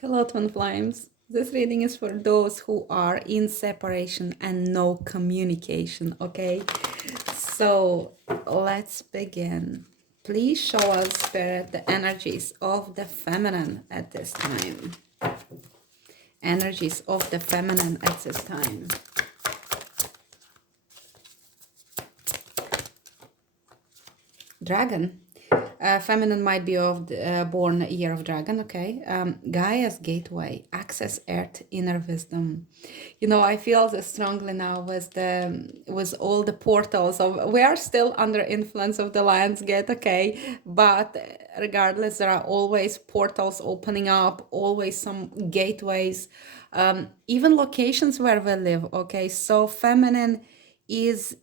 Hello, Twin Flames. This reading is for those who are in separation and no communication, okay? So let's begin. Please show us, Spirit, the energies of the feminine at this time. Energies of the feminine at this time. Dragon. Feminine might be of the born year of dragon, okay? Gaia's gateway, access earth, inner wisdom. You know, I feel this strongly now with all the portals of, we are still under influence of the Lion's Gate, okay? But regardless, there are always portals opening up, always some gateways, even locations where we live, okay? So feminine is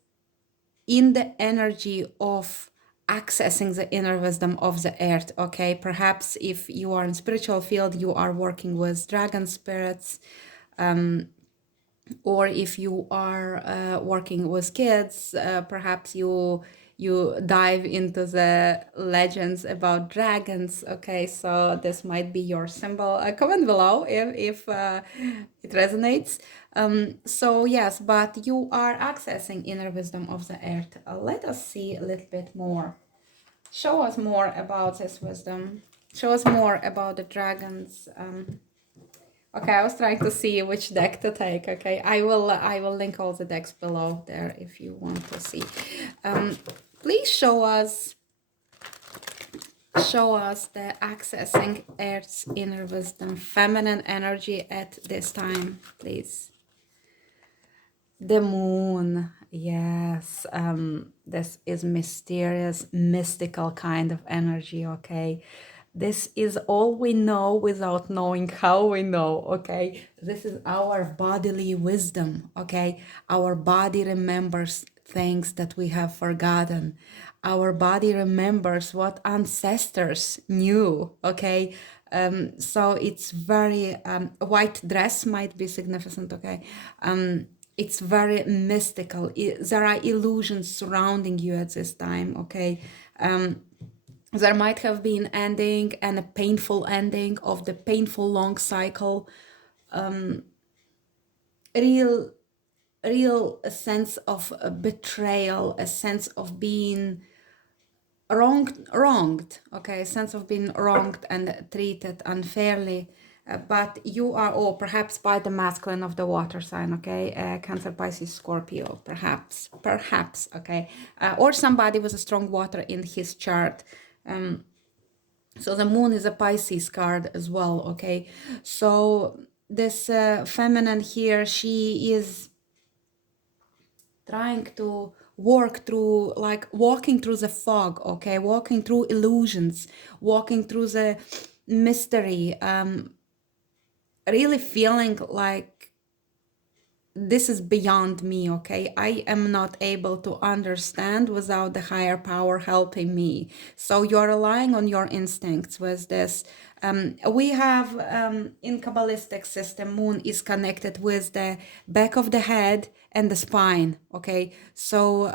in the energy of accessing the inner wisdom of the earth, okay? Perhaps if you are in spiritual field, you are working with dragon spirits, or if you are working with kids, perhaps you dive into the legends about dragons, okay? So this might be your symbol. Comment below if it resonates. So yes, but you are accessing inner wisdom of the earth. Let us see a little bit more. Show us more about this wisdom. Show us more about the dragons. Okay, I was trying to see which deck to take. Okay, I will link all the decks below there if you want to see. Please show us the accessing Earth's inner wisdom, feminine energy at this time, please. The moon, yes. This is mysterious, mystical kind of energy, okay? This is all we know without knowing how we know, okay? This is our bodily wisdom, okay? Our body remembers things that we have forgotten. Our body remembers what ancestors knew, okay? So it's very, white dress might be significant, okay? It's very mystical. There are illusions surrounding you at this time, okay? There might have been ending and a painful ending of the painful long cycle. Real a sense of betrayal, a sense of being wronged, okay, a sense of being wronged and treated unfairly. But you are, or perhaps by the masculine of the water sign, okay, Cancer, Pisces, Scorpio, perhaps, okay, or somebody with a strong water in his chart. So the moon is a Pisces card as well, okay. So this feminine here, she is trying to work through, like walking through the fog, okay, walking through illusions, walking through the mystery, really feeling like this is beyond me, okay? I am not able to understand without the higher power helping me. So you're relying on your instincts with this. We have, in Qabalistic system, moon is connected with the back of the head and the spine, okay? So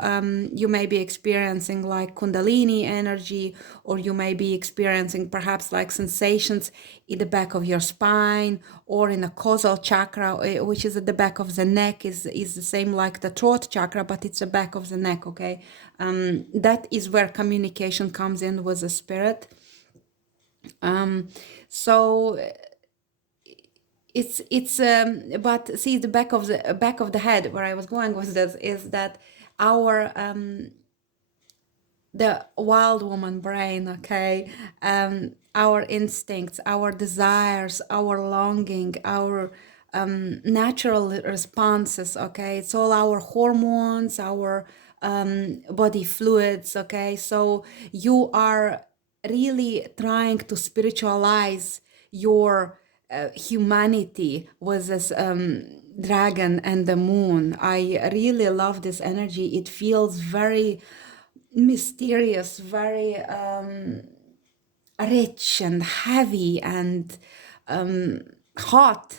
you may be experiencing like Kundalini energy, or you may be experiencing perhaps like sensations in the back of your spine, or in a causal chakra, which is at the back of the neck, is the same like the throat chakra, but it's the back of the neck, okay? That is where communication comes in with the spirit. So it's but see, the back of the head, where I was going with this, is that our the wild woman brain, okay, our instincts, our desires, our longing, our natural responses, okay, it's all our hormones, our body fluids, okay. So you are really trying to spiritualize your humanity with this dragon and the moon. I really love this energy. It feels very mysterious, very rich and heavy and hot.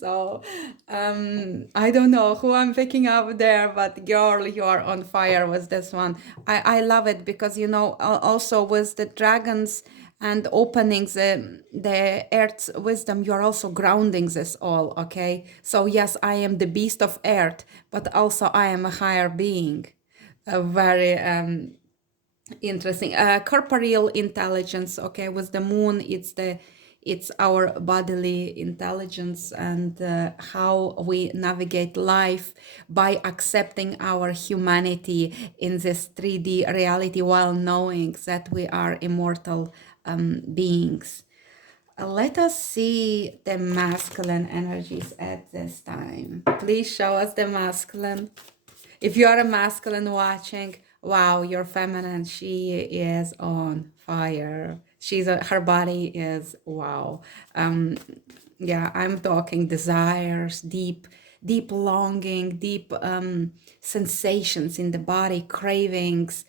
So I don't know who I'm picking up there, but girl, you are on fire with this one. I love it because, you know, also with the dragons, and opening the earth's wisdom. You're also grounding this all, okay? So yes, I am the beast of earth, but also I am a higher being. A very interesting corporeal intelligence, okay? With the moon, it's our bodily intelligence, and how we navigate life by accepting our humanity in this 3D reality while knowing that we are immortal beings. Let us see the masculine energies at this time. Please show us the masculine. If you are a masculine watching, wow, your feminine, she is on fire. Her body is wow. Yeah, I'm talking desires, deep longing, deep sensations in the body, cravings.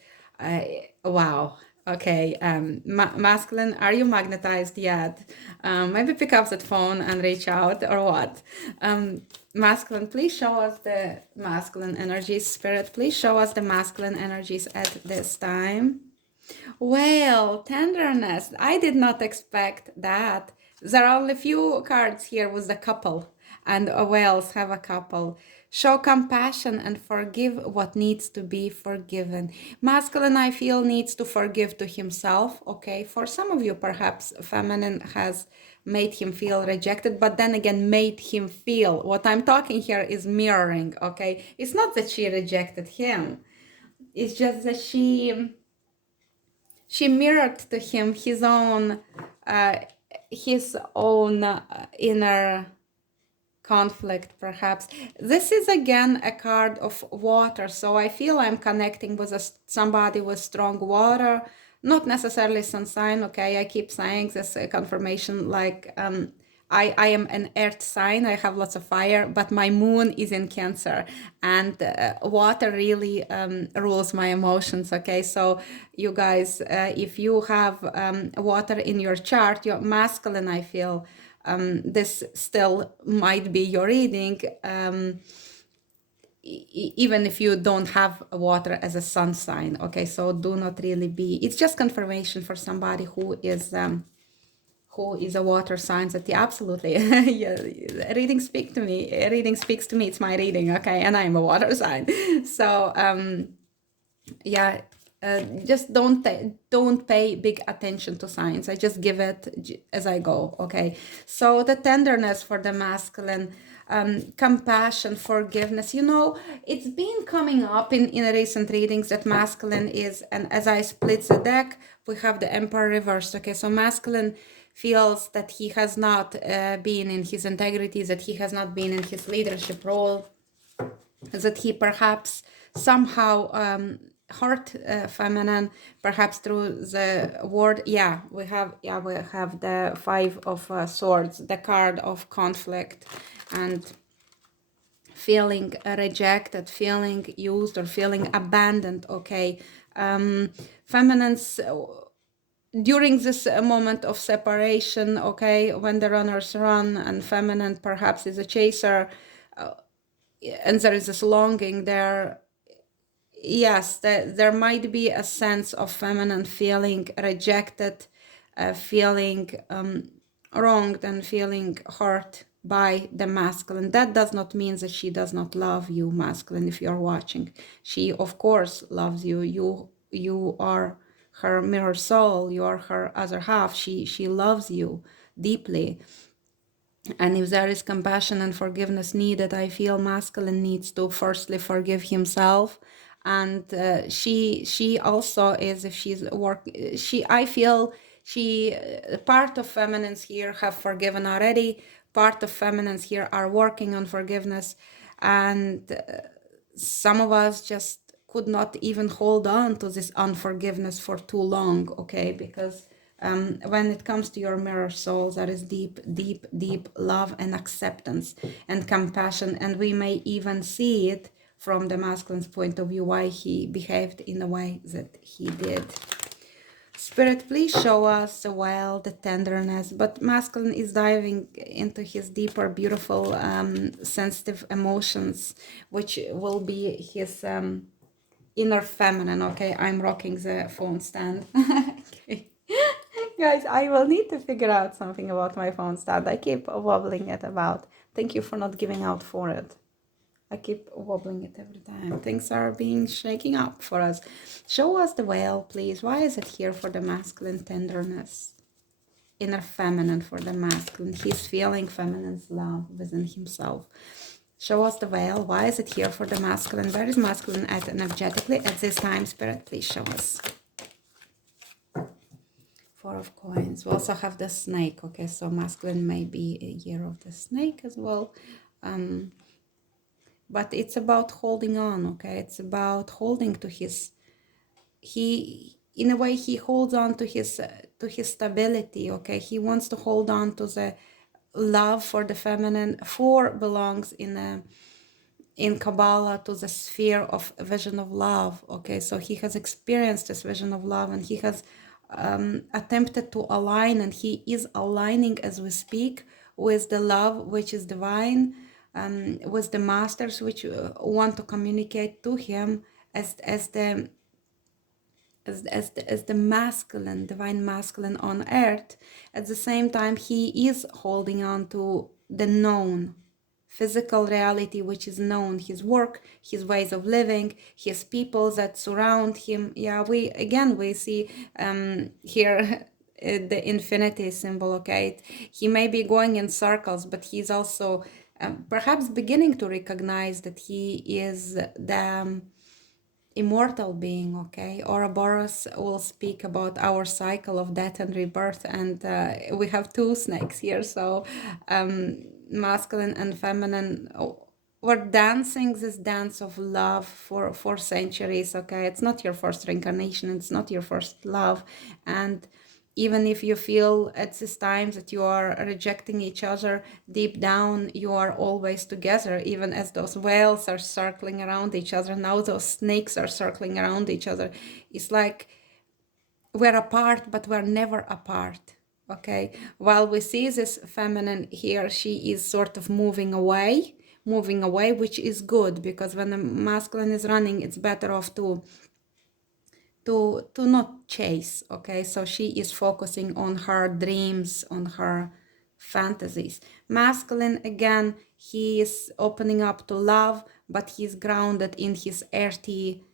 Wow. Okay, masculine, are you magnetized yet? Maybe pick up that phone and reach out, or what? Masculine, please show us the masculine energies. Spirit, please show us the masculine energies at this time. Well, tenderness. I did not expect that. There are only few cards here with the couple, and whales have a couple. Show compassion and forgive what needs to be forgiven. Masculine, I feel, needs to forgive to himself, okay? For some of you, perhaps feminine has made him feel rejected, but then again, made him feel. What I'm talking here is mirroring, okay? It's not that she rejected him. It's just that she mirrored to him his own inner conflict, perhaps. This is again a card of water, so I feel I'm connecting with somebody with strong water, not necessarily sun sign, okay? I keep saying this confirmation, like I am an earth sign, I have lots of fire, but my moon is in Cancer, and water really rules my emotions, okay? So you guys, if you have water in your chart, your masculine, I feel, this still might be your reading, even if you don't have water as a sun sign, okay? So do not really be, it's just confirmation for somebody who is a water sign, that absolutely, yeah, reading speaks to me, it's my reading, okay? And I'm a water sign. So yeah, just don't pay big attention to signs. I just give it as I go, okay? So the tenderness for the masculine, compassion, forgiveness, it's been coming up in recent readings that masculine is, and as I split the deck, we have the Emperor reversed, okay? So masculine feels that he has not been in his integrity, that he has not been in his leadership role, that he perhaps somehow hurt feminine, perhaps through the word. We have the Five of Swords, the card of conflict, and feeling rejected, feeling used, or feeling abandoned, okay? Feminine's during this moment of separation, okay, when the runners run and feminine perhaps is a chaser, and there is this longing there. Yes, there might be a sense of feminine feeling rejected, feeling wronged, and feeling hurt by the masculine. That does not mean that she does not love you, masculine, if you're watching. She, of course, loves you. You are her mirror soul. You are her other half. She loves you deeply. And if there is compassion and forgiveness needed, I feel masculine needs to firstly forgive himself. And she also is, if she's I feel part of feminines here have forgiven already. Part of feminines here are working on forgiveness. And some of us just could not even hold on to this unforgiveness for too long, okay? Because when it comes to your mirror soul, there is deep love and acceptance and compassion, and we may even see it from the masculine's point of view, why he behaved in the way that he did. Spirit, please show us the tenderness, but masculine is diving into his deeper, beautiful, sensitive emotions, which will be his inner feminine, okay? I'm rocking the phone stand. Okay. Guys, I will need to figure out something about my phone stand. I keep wobbling it about. Thank you for not giving out for it. I keep wobbling it every time. Things are being shaking up for us. Show us the whale, please. Why is it here for the masculine tenderness? Inner feminine for the masculine. He's feeling feminine's love within himself. Show us the whale. Why is it here for the masculine? Where is masculine at energetically at this time, Spirit? Please show us. Four of coins. We also have the snake. Okay, so masculine may be a year of the snake as well. But it's about holding on. Okay, it's about holding to his. He, in a way, he holds on to his stability. Okay, he wants to hold on to the love for the feminine. Four belongs in Kabbalah to the sphere of vision of love. Okay, so he has experienced this vision of love, and he has attempted to align, and he is aligning as we speak with the love which is divine, with the masters which want to communicate to him as the masculine, divine masculine on earth. At the same time, he is holding on to the known physical reality which is known, his work, his ways of living, his people that surround him. Yeah, we see here the infinity symbol. Okay, he may be going in circles, but he's also perhaps beginning to recognize that he is the immortal being. Okay, Ouroboros will speak about our cycle of death and rebirth, and we have two snakes here, so masculine and feminine were dancing this dance of love for centuries. Okay, it's not your first reincarnation, it's not your first love, and even if you feel at this time that you are rejecting each other, deep down you are always together, even as those whales are circling around each other. Now those snakes are circling around each other. It's like we're apart, but we're never apart. Okay, while we see this feminine here, she is sort of moving away, which is good, because when the masculine is running, it's better off to not chase. Okay, so she is focusing on her dreams, on her fantasies. Masculine, again, he is opening up to love, but he's grounded in his earthy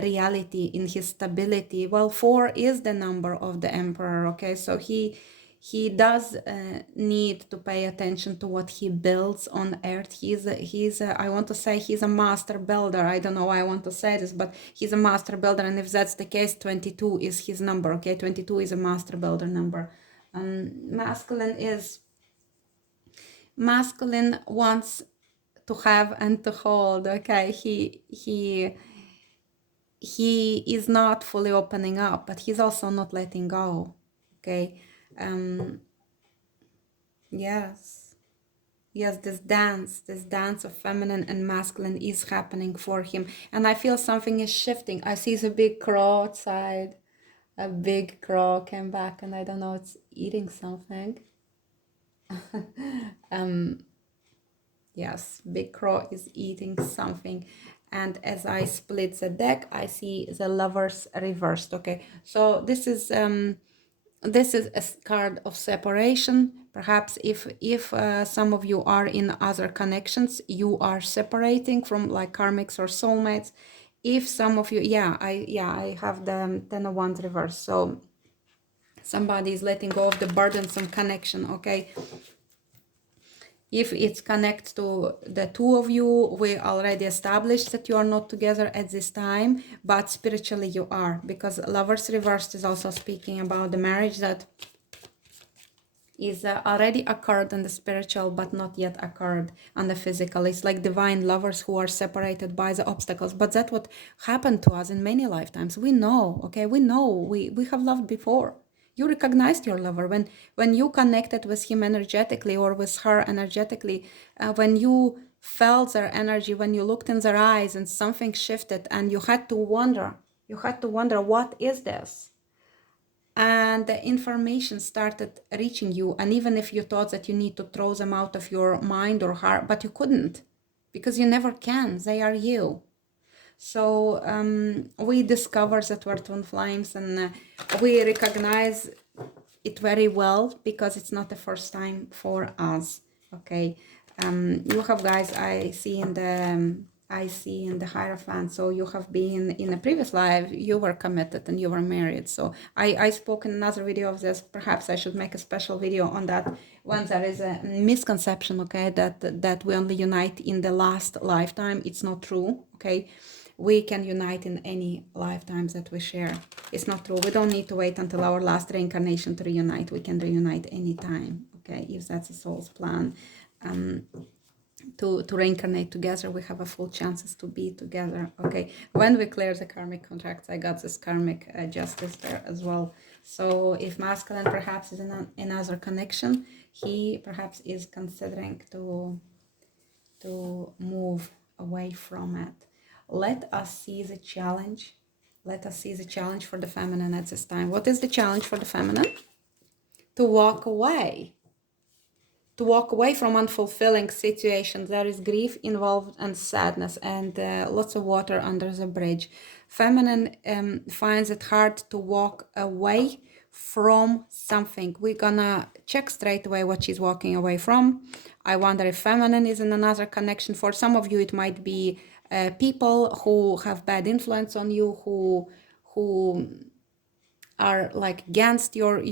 reality, in his stability. Well, 4 is the number of the emperor. Okay, so he does need to pay attention to what he builds on earth. I want to say he's a master builder. I don't know why I want to say this, but he's a master builder. And if that's the case, 22 is his number. Okay, 22 is a master builder number. Masculine wants to have and to hold. Okay, he is not fully opening up, but he's also not letting go. Okay. Yes, this dance of feminine and masculine is happening for him, and I feel something is shifting. I see the big crow outside. A big crow came back, and I don't know, it's eating something. Yes, big crow is eating something, and as I split the deck, I see the lovers reversed. Okay, so this is a card of separation. Perhaps if some of you are in other connections, you are separating from like karmics or soulmates. If some of you, I have the 10 of Wands reverse. So somebody is letting go of the burdensome connection. Okay. If it's connected to the two of you, we already established that you are not together at this time, but spiritually you are, because lovers reversed is also speaking about the marriage that is already occurred in the spiritual, but not yet occurred on the physical. It's like divine lovers who are separated by the obstacles. But that's what happened to us in many lifetimes. We know, okay, we know, we have loved before. You recognized your lover when you connected with him energetically or with her energetically, when you felt their energy, when you looked in their eyes and something shifted and you had to wonder, what is this? And the information started reaching you. And even if you thought that you need to throw them out of your mind or heart, but you couldn't, because you never can. They are you. So we discover that we're twin flames, and we recognize it very well, because it's not the first time for us. Okay, you have, guys, I see in the Hierophant, so you have been in a previous life, you were committed and you were married. So I spoke in another video of this. Perhaps I should make a special video on that when there is a misconception, okay, that we only unite in the last lifetime. It's not true, okay? We can unite in any lifetimes that we share. It's not true. We don't need to wait until our last reincarnation to reunite. We can reunite anytime, okay, if that's the soul's plan. To reincarnate together, we have a full chances to be together. Okay, when we clear the karmic contracts, I got this karmic justice there as well. So if masculine perhaps is in another connection, he perhaps is considering to move away from it. Let us see the challenge. Let us see the challenge for the feminine at this time. What is the challenge for the feminine? To walk away. To walk away from unfulfilling situations. There is grief involved and sadness, and lots of water under the bridge. Feminine finds it hard to walk away from something. We're gonna check straight away what she's walking away from. I wonder if feminine is in another connection. For some of you, it might be people who have bad influence on you, who are like against your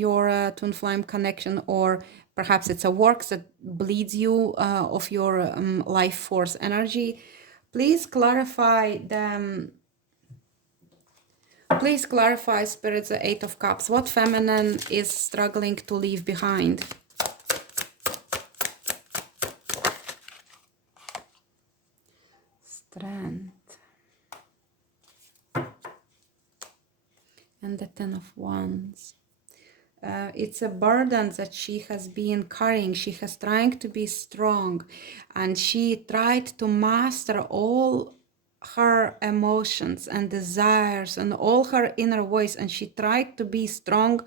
twin flame connection, or perhaps it's a work that bleeds you of your life force energy. Please clarify them. Please clarify, Spirit, the Eight of Cups. What feminine is struggling to leave behind? Strength. And the Ten of Wands. It's a burden that she has been carrying. She has trying to be strong, and she tried to master all her emotions and desires and all her inner voice, and she tried to be strong,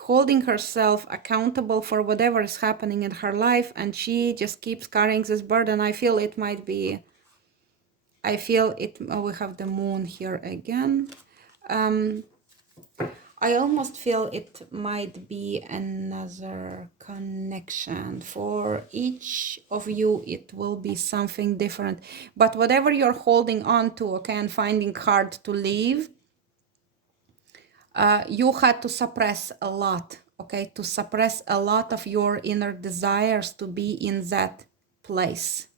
holding herself accountable for whatever is happening in her life, and she just keeps carrying this burden. I feel it might be, I feel it, oh, we have the moon here again. I almost feel it might be another connection. For each of you, it will be something different. But whatever you're holding on to, okay, and finding hard to leave, you had to suppress a lot, okay, to suppress a lot of your inner desires to be in that place.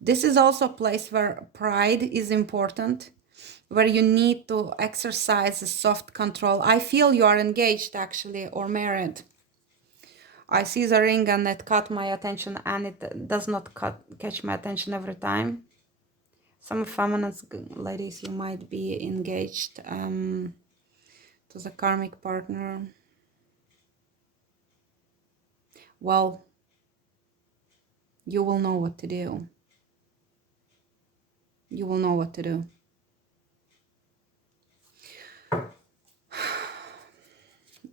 This is also a place where pride is important, where you need to exercise a soft control. I feel you are engaged, actually, or married. I see the ring and it caught my attention, and it does not catch my attention every time. Some feminine ladies, you might be engaged to the karmic partner. Well, you will know what to do. You will know what to do.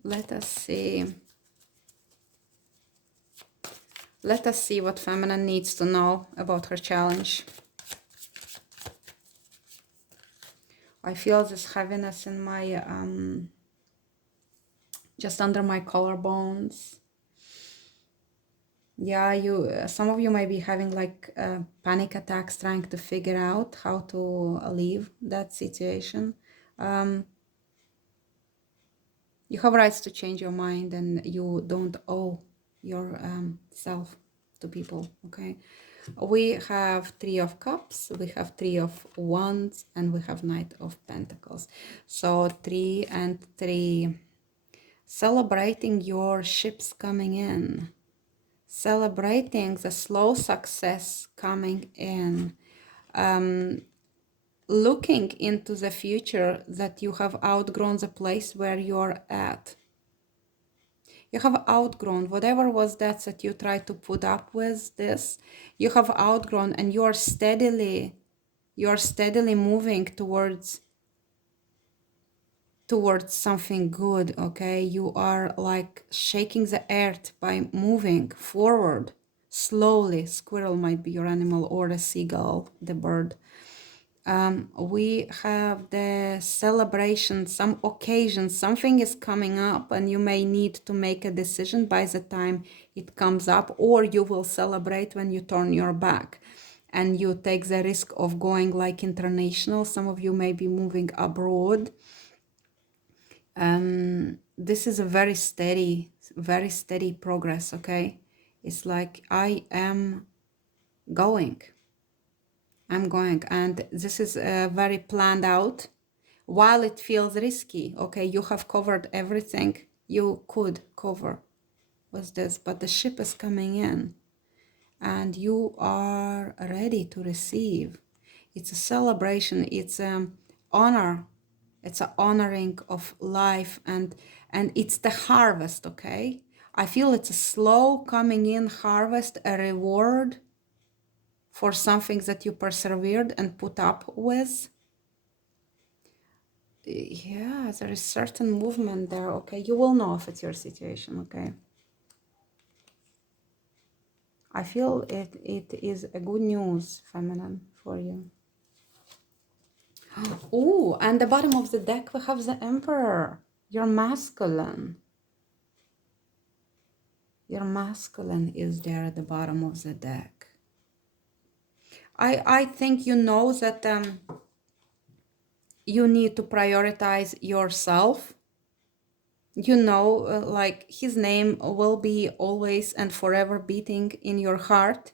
Let us see. Let us see what feminine needs to know about her challenge. I feel this heaviness in my, just under my collarbones. Yeah, some of you might be having like panic attacks, trying to figure out how to leave that situation. You have rights to change your mind, and you don't owe your self to people, okay? We have Three of Cups, we have Three of Wands, and we have Knight of Pentacles. So 3 and 3. Celebrating your ships coming in. Celebrating the slow success coming in. Looking into the future that you have outgrown the place where you're at. You have outgrown whatever was that you tried to put up with this. You have outgrown, and you're steadily moving towards something good, okay? You are like shaking the earth by moving forward slowly. Squirrel might be your animal, or a seagull, the bird. We have the celebration, some occasion, something is coming up, and you may need to make a decision by the time it comes up, or you will celebrate when you turn your back and you take the risk of going like international. Some of you may be moving abroad. This is a very steady progress, okay? It's like going. I'm going, and this is very planned out. While it feels risky, okay, you have covered everything you could cover with this, but the ship is coming in and you are ready to receive. It's a celebration, it's honor, it's an honoring of life, and it's the harvest, okay? I feel it's a slow coming in harvest, a reward for something that you persevered and put up with. Yeah, there is certain movement there, okay? You will know if it's your situation, okay? I feel it is a good news, feminine, for you. Oh, and the bottom of the deck, we have the Emperor. Your masculine. Your masculine is there at the bottom of the deck. I think you know that you need to prioritize yourself. You know, like his name will be always and forever beating in your heart.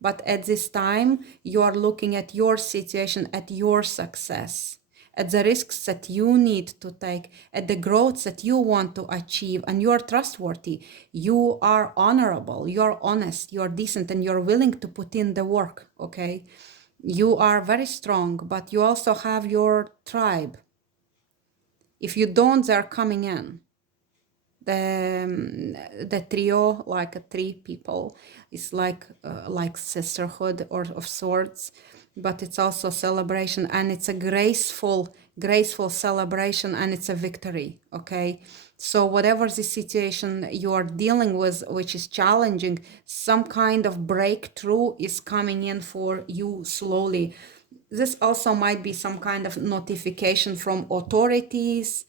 But at this time, you are looking at your situation, at your success, at the risks that you need to take, at the growth that you want to achieve, and you're trustworthy. You are honorable, you're honest, you're decent, and you're willing to put in the work, okay? You are very strong, but you also have your tribe. If you don't, they're coming in. The trio, like three people, is like sisterhood or of sorts, but it's also celebration, and it's a graceful celebration, and it's a victory, okay? So whatever the situation you are dealing with, which is challenging, some kind of breakthrough is coming in for you slowly. This also might be some kind of notification from authorities,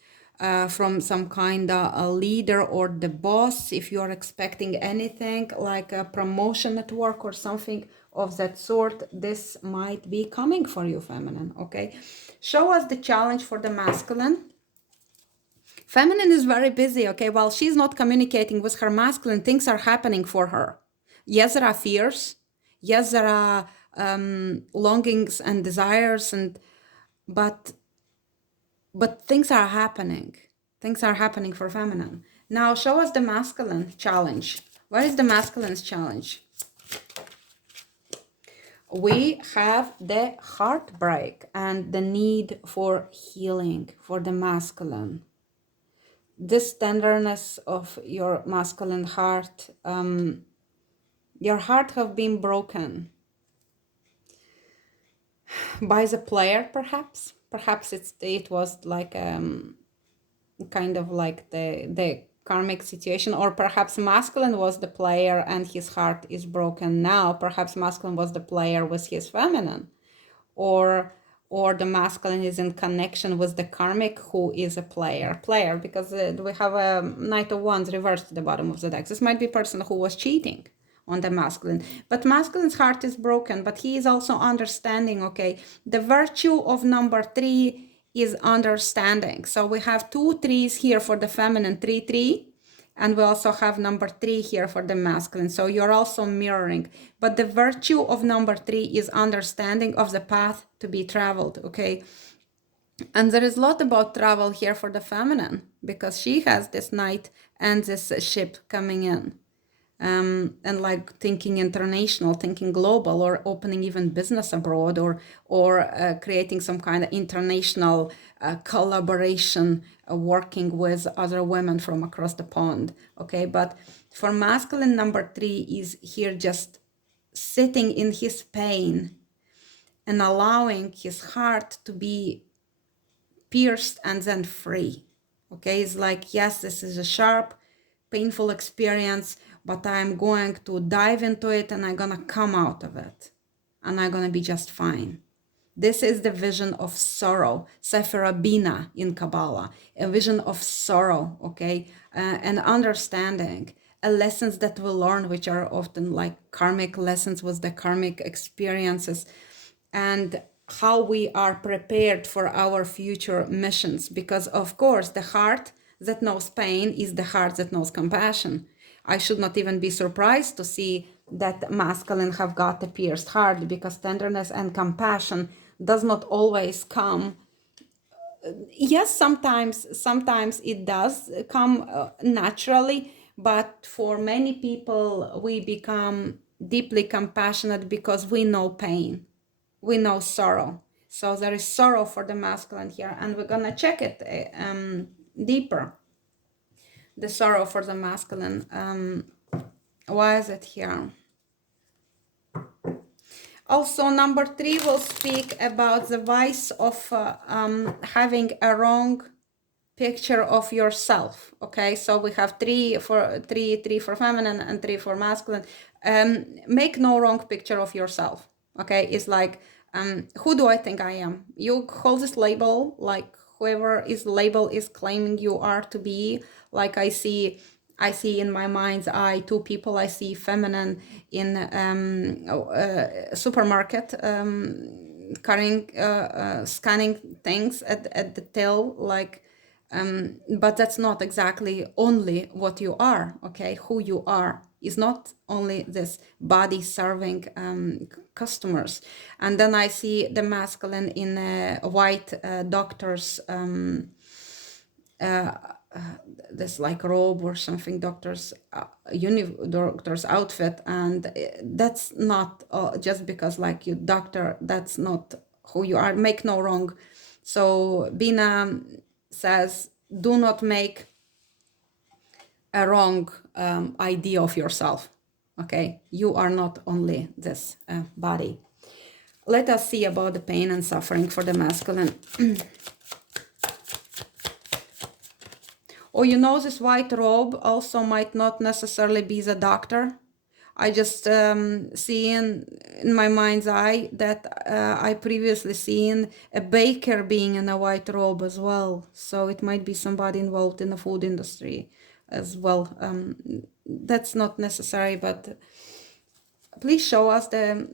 from some kind of a leader or the boss, if you are expecting anything like a promotion at work or something of that sort. This might be coming for you, feminine, okay? Show us the challenge for the masculine. Feminine is very busy, okay? While she's not communicating with her masculine, things are happening for her. Yes, there are fears. Yes, there are longings and desires, but things are happening. Things are happening for feminine. Now show us the masculine challenge. What is the masculine's challenge? We have the heartbreak and the need for healing for the masculine. This tenderness of your masculine heart, your heart have been broken by the player, perhaps. Perhaps it was like kind of like the karmic situation, or perhaps masculine was the player and his heart is broken now. Perhaps masculine was the player with his feminine, or the masculine is in connection with the karmic who is a player, because we have a Knight of Wands reversed to the bottom of the deck. This might be a person who was cheating on the masculine, but masculine's heart is broken, but he is also understanding, okay? The virtue of number 3 is understanding. So we have 2 3s here for the feminine, 3 3, and we also have number 3 here for the masculine. So you're also mirroring, but the virtue of number 3 is understanding of the path to be traveled, okay? And there is a lot about travel here for the feminine, because she has this knight and this ship coming in. And like thinking international, thinking global, or opening even business abroad, or creating some kind of international collaboration, working with other women from across the pond, okay? But for masculine, number 3 is here just sitting in his pain and allowing his heart to be pierced and then free, okay? It's like, yes, this is a sharp, painful experience, but I'm going to dive into it and I'm gonna come out of it and I'm gonna be just fine. This is the vision of sorrow, Sephira Bina in Kabbalah, a vision of sorrow, okay, and understanding, lessons that we learn, which are often like karmic lessons with the karmic experiences, and how we are prepared for our future missions. Because of course, the heart that knows pain is the heart that knows compassion. I should not even be surprised to see that masculine have got a pierced heart, because tenderness and compassion does not always come. Yes, sometimes it does come naturally, but for many people we become deeply compassionate because we know pain, we know sorrow. So there is sorrow for the masculine here, and we're gonna check it deeper, the sorrow for the masculine. Why is it here? Also, number 3 will speak about the vice of having a wrong picture of yourself. Okay, so we have three for feminine and 3 for masculine. Make no wrong picture of yourself. Okay, it's like, who do I think I am? You hold this label, like whoever is label is claiming you are to be. Like I see in my mind's eye 2 people. I see feminine in supermarket, carrying scanning things at the till, like, but that's not exactly only what you are. Okay, who you are is not only this body serving customers. And then I see the masculine in a white doctor's this like robe or something, doctor's doctor's outfit, and that's not just because like you doctor, that's not who you are. Make no wrong. So Bina says, do not make a wrong idea of yourself. Okay, you are not only this body. Let us see about the pain and suffering for the masculine. Or this white robe also might not necessarily be the doctor. I just see in my mind's eye that I previously seen a baker being in a white robe as well. So it might be somebody involved in the food industry as well. That's not necessary, but please show us the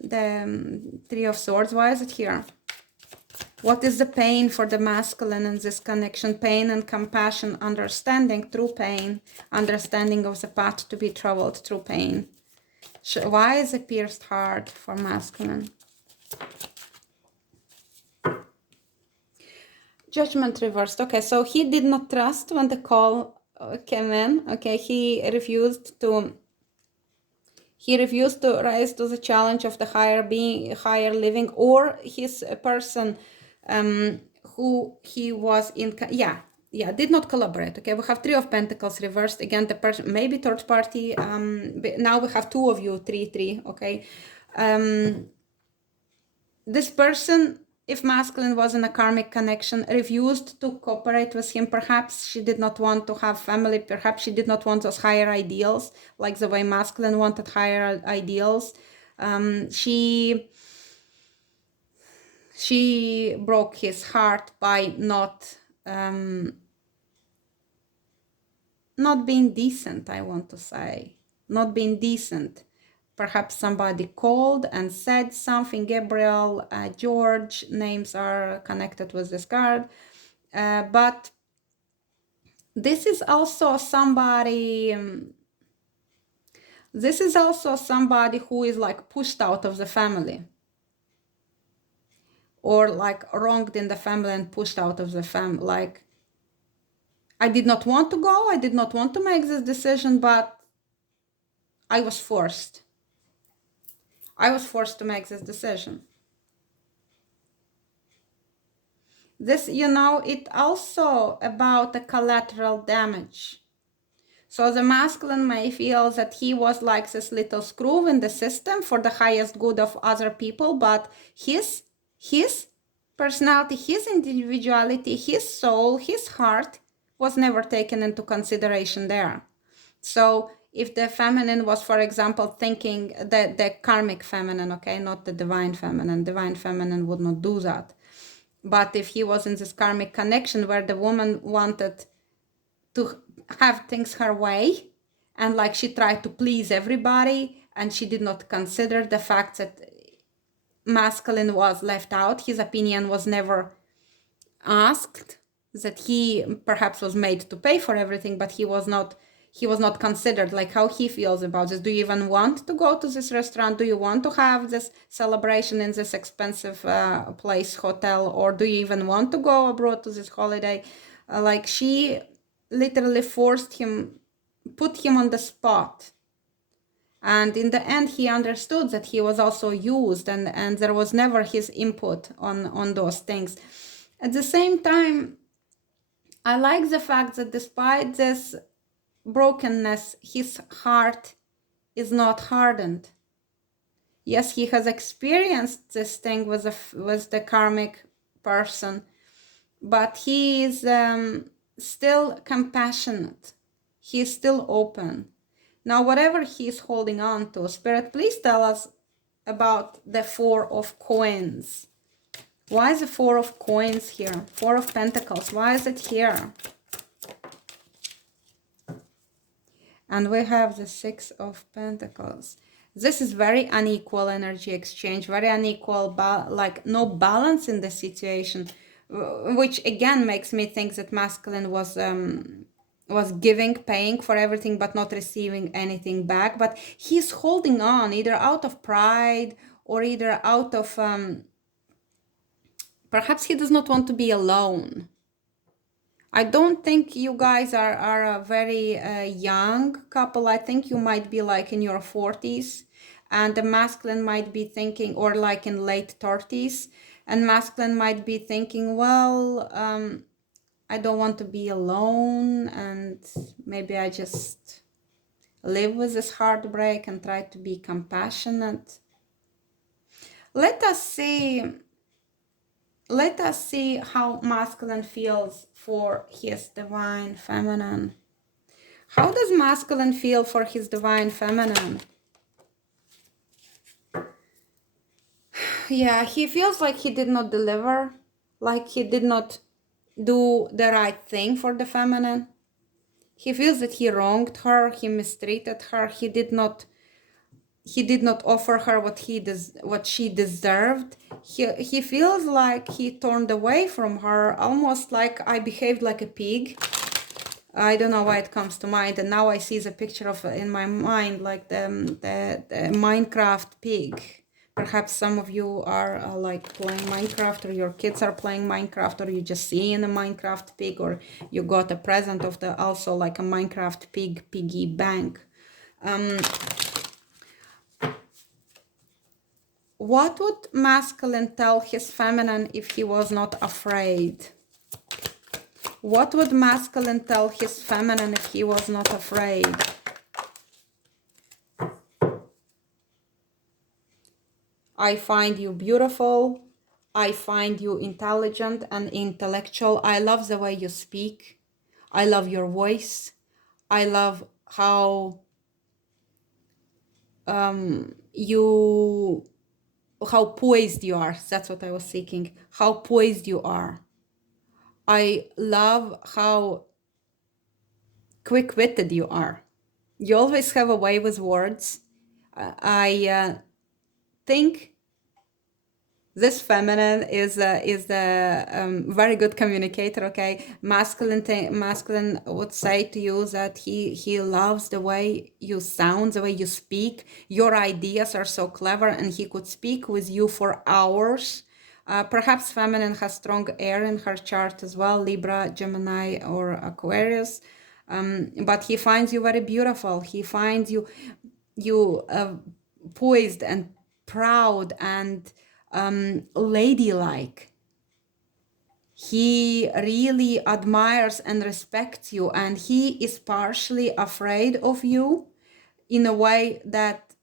3 of Swords. Why is it here? What is the pain for the masculine in this connection? Pain and compassion, understanding through pain, understanding of the path to be traveled through pain. Why is a pierced heart for masculine? Judgment reversed. Okay, so he did not trust when the call came in. Okay, he refused to rise to the challenge of the higher being, higher living, or his person who he was in. Did not collaborate. Okay, we have 3 of Pentacles reversed. Again, the person, maybe third party. Now we have 2 of you, 3. Okay, this person, if masculine was in a karmic connection, refused to cooperate with him. Perhaps she did not want to have family. Perhaps she did not want those higher ideals, like the way masculine wanted higher ideals. She broke his heart by not being decent, I want to say. Not being decent. Perhaps somebody called and said something. Gabriel, George, names are connected with this card. But this is also somebody... who is like pushed out of the family. Or like wronged in the family and pushed out of the family. Like, I did not want to go. I did not want to make this decision, but I was forced. I was forced to make this decision. This, it also about the collateral damage. So the masculine may feel that he was like this little screw in the system for the highest good of other people, but his personality, his individuality, his soul, his heart was never taken into consideration there. So if the feminine was, for example, thinking that the karmic feminine, okay, not the divine feminine would not do that. But if he was in this karmic connection where the woman wanted to have things her way, and like she tried to please everybody, and she did not consider the fact that masculine was left out, his opinion was never asked, that he perhaps was made to pay for everything, but he was not considered, like how he feels about this. Do you even want to go to this restaurant? Do you want to have this celebration in this expensive place, hotel? Or do you even want to go abroad to this holiday? Like she literally forced him, put him on the spot. And in the end, he understood that he was also used, and there was never his input on those things. At the same time, I like the fact that despite this brokenness, his heart is not hardened. Yes, he has experienced this thing with the karmic person, but he is still compassionate. He is still open. Now, whatever he is holding on to, Spirit, please tell us about the Four of Coins. Why is the Four of Coins here? Four of Pentacles, why is it here? And we have the Six of Pentacles. This is very unequal energy exchange, very unequal, like no balance in the situation, which again makes me think that masculine was giving, paying for everything, but not receiving anything back. But he's holding on either out of pride or either out of, perhaps he does not want to be alone. I don't think you guys are a very young couple. I think you might be like in your 40s, and the masculine might be thinking, or like in late 30s, and masculine might be thinking, well, I don't want to be alone, and maybe I just live with this heartbreak and try to be compassionate. Let us see how masculine feels for his divine feminine. How does masculine feel for his divine feminine? Yeah, he feels like he did not deliver, like he did not do the right thing for the feminine. He feels that he wronged her, he mistreated her, he did not offer her what she deserved. He feels like he turned away from her, almost like I behaved like a pig. I don't know why it comes to mind, and now I see the picture of in my mind like the Minecraft pig. Perhaps some of you are like playing Minecraft, or your kids are playing Minecraft, or you just see in a Minecraft pig, or you got a present of the also like a Minecraft piggy bank. What would masculine tell his feminine if he was not afraid? What would masculine tell his feminine if he was not afraid? I find you beautiful. I find you intelligent and intellectual. I love the way you speak. I love your voice. I love how how poised you are. That's what I was seeking. How poised you are. I love how quick-witted you are. You always have a way with words. I think this feminine is a very good communicator. Okay, masculine would say to you that he loves the way you sound, the way you speak. Your ideas are so clever, and he could speak with you for hours. Perhaps feminine has strong air in her chart as well, Libra, Gemini, or Aquarius. But he finds you very beautiful. He finds you poised and proud and ladylike. He really admires and respects you, and he is partially afraid of you in a way that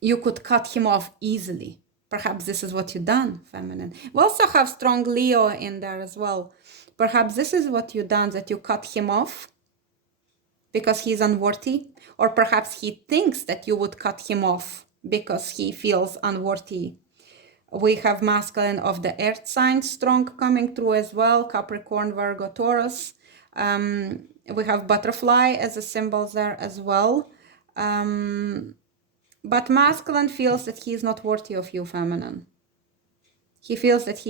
you could cut him off easily. Perhaps this is what you've done, feminine. We also have strong Leo in there as well. Perhaps this is what you've done, that you cut him off. because he's unworthy, or perhaps he thinks that you would cut him off because he feels unworthy. We have masculine of the earth sign strong coming through as well, Capricorn, Virgo, Taurus. We have butterfly as a symbol there as well. But masculine feels that he is not worthy of you, feminine. He feels that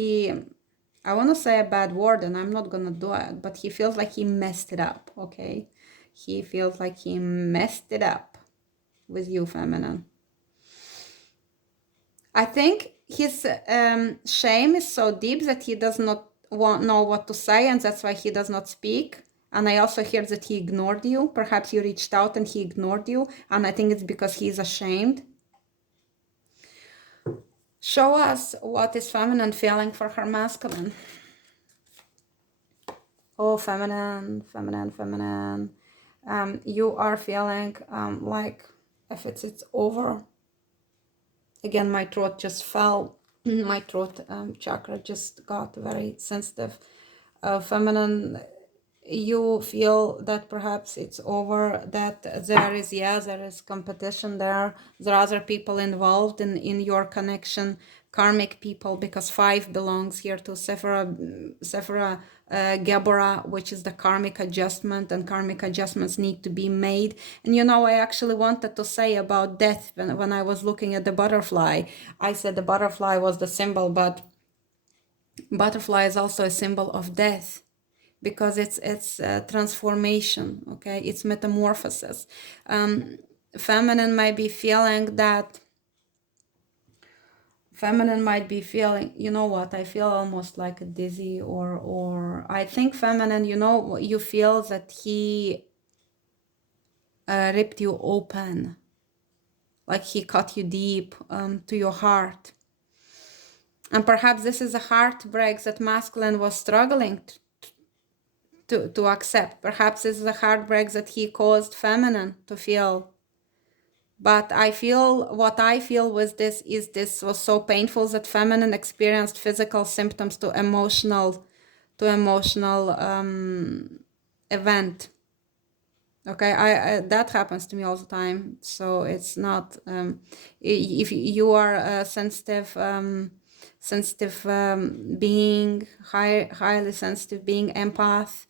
I want to say a bad word and I'm not going to do it, but he feels like he messed it up, okay? He feels like he messed it up with you, feminine. I think his shame is so deep that he does not know what to say, and that's why he does not speak. And I also hear that he ignored you. Perhaps you reached out and he ignored you, and I think it's because he's ashamed. Show us what is feminine feeling for her masculine. Oh, feminine, feminine, feminine. You are feeling like if it's over. Again, my throat just fell. My throat chakra just got very sensitive. Feminine, you feel that perhaps it's over, that there is competition there. There are other people involved in your connection, karmic people, because 5 belongs here to Sephira Gabora, which is the karmic adjustment, and karmic adjustments need to be made. And you know, I actually wanted to say about death when I was looking at the butterfly. I said the butterfly was the symbol, but butterfly is also a symbol of death, because it's transformation, okay? It's metamorphosis. Feminine might be feeling that, you know what, I feel almost like a dizzy, or I think feminine, you know, you feel that he ripped you open, like he cut you deep to your heart. And perhaps this is a heartbreak that masculine was struggling to accept. Perhaps it's the heartbreak that he caused feminine to feel. But what I feel with this is this was so painful that feminine experienced physical symptoms to emotional event. Okay, I that happens to me all the time. So it's not if you are a sensitive being, highly sensitive being, empath,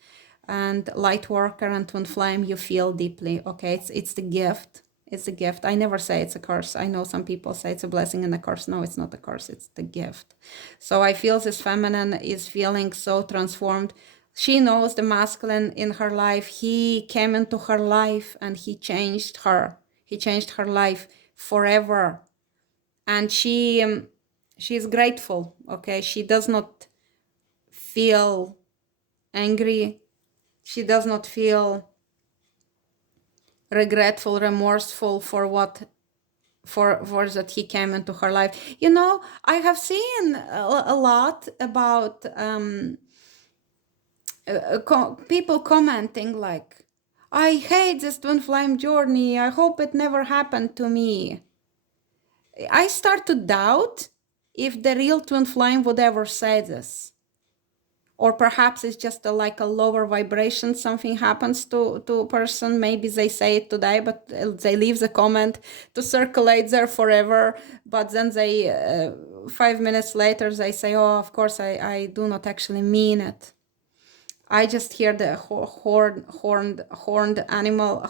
and light worker, and twin flame, you feel deeply. Okay, it's the gift. It's a gift. I never say it's a curse. I know some people say it's a blessing and a curse. No, it's not a curse. It's the gift. So I feel this feminine is feeling so transformed. She knows the masculine in her life. He came into her life and he changed her. He changed her life forever. And she's grateful. Okay, she does not feel angry. She does not feel regretful, remorseful for that he came into her life. You know, I have seen a lot about people commenting like, I hate this twin flame journey, I hope it never happened to me. I start to doubt if the real twin flame would ever say this. Or perhaps it's just like a lower vibration, something happens to a person, maybe they say it today, but they leave the comment to circulate there forever, but then they 5 minutes later they say, oh, of course I do not actually mean it. I just hear the horned animal.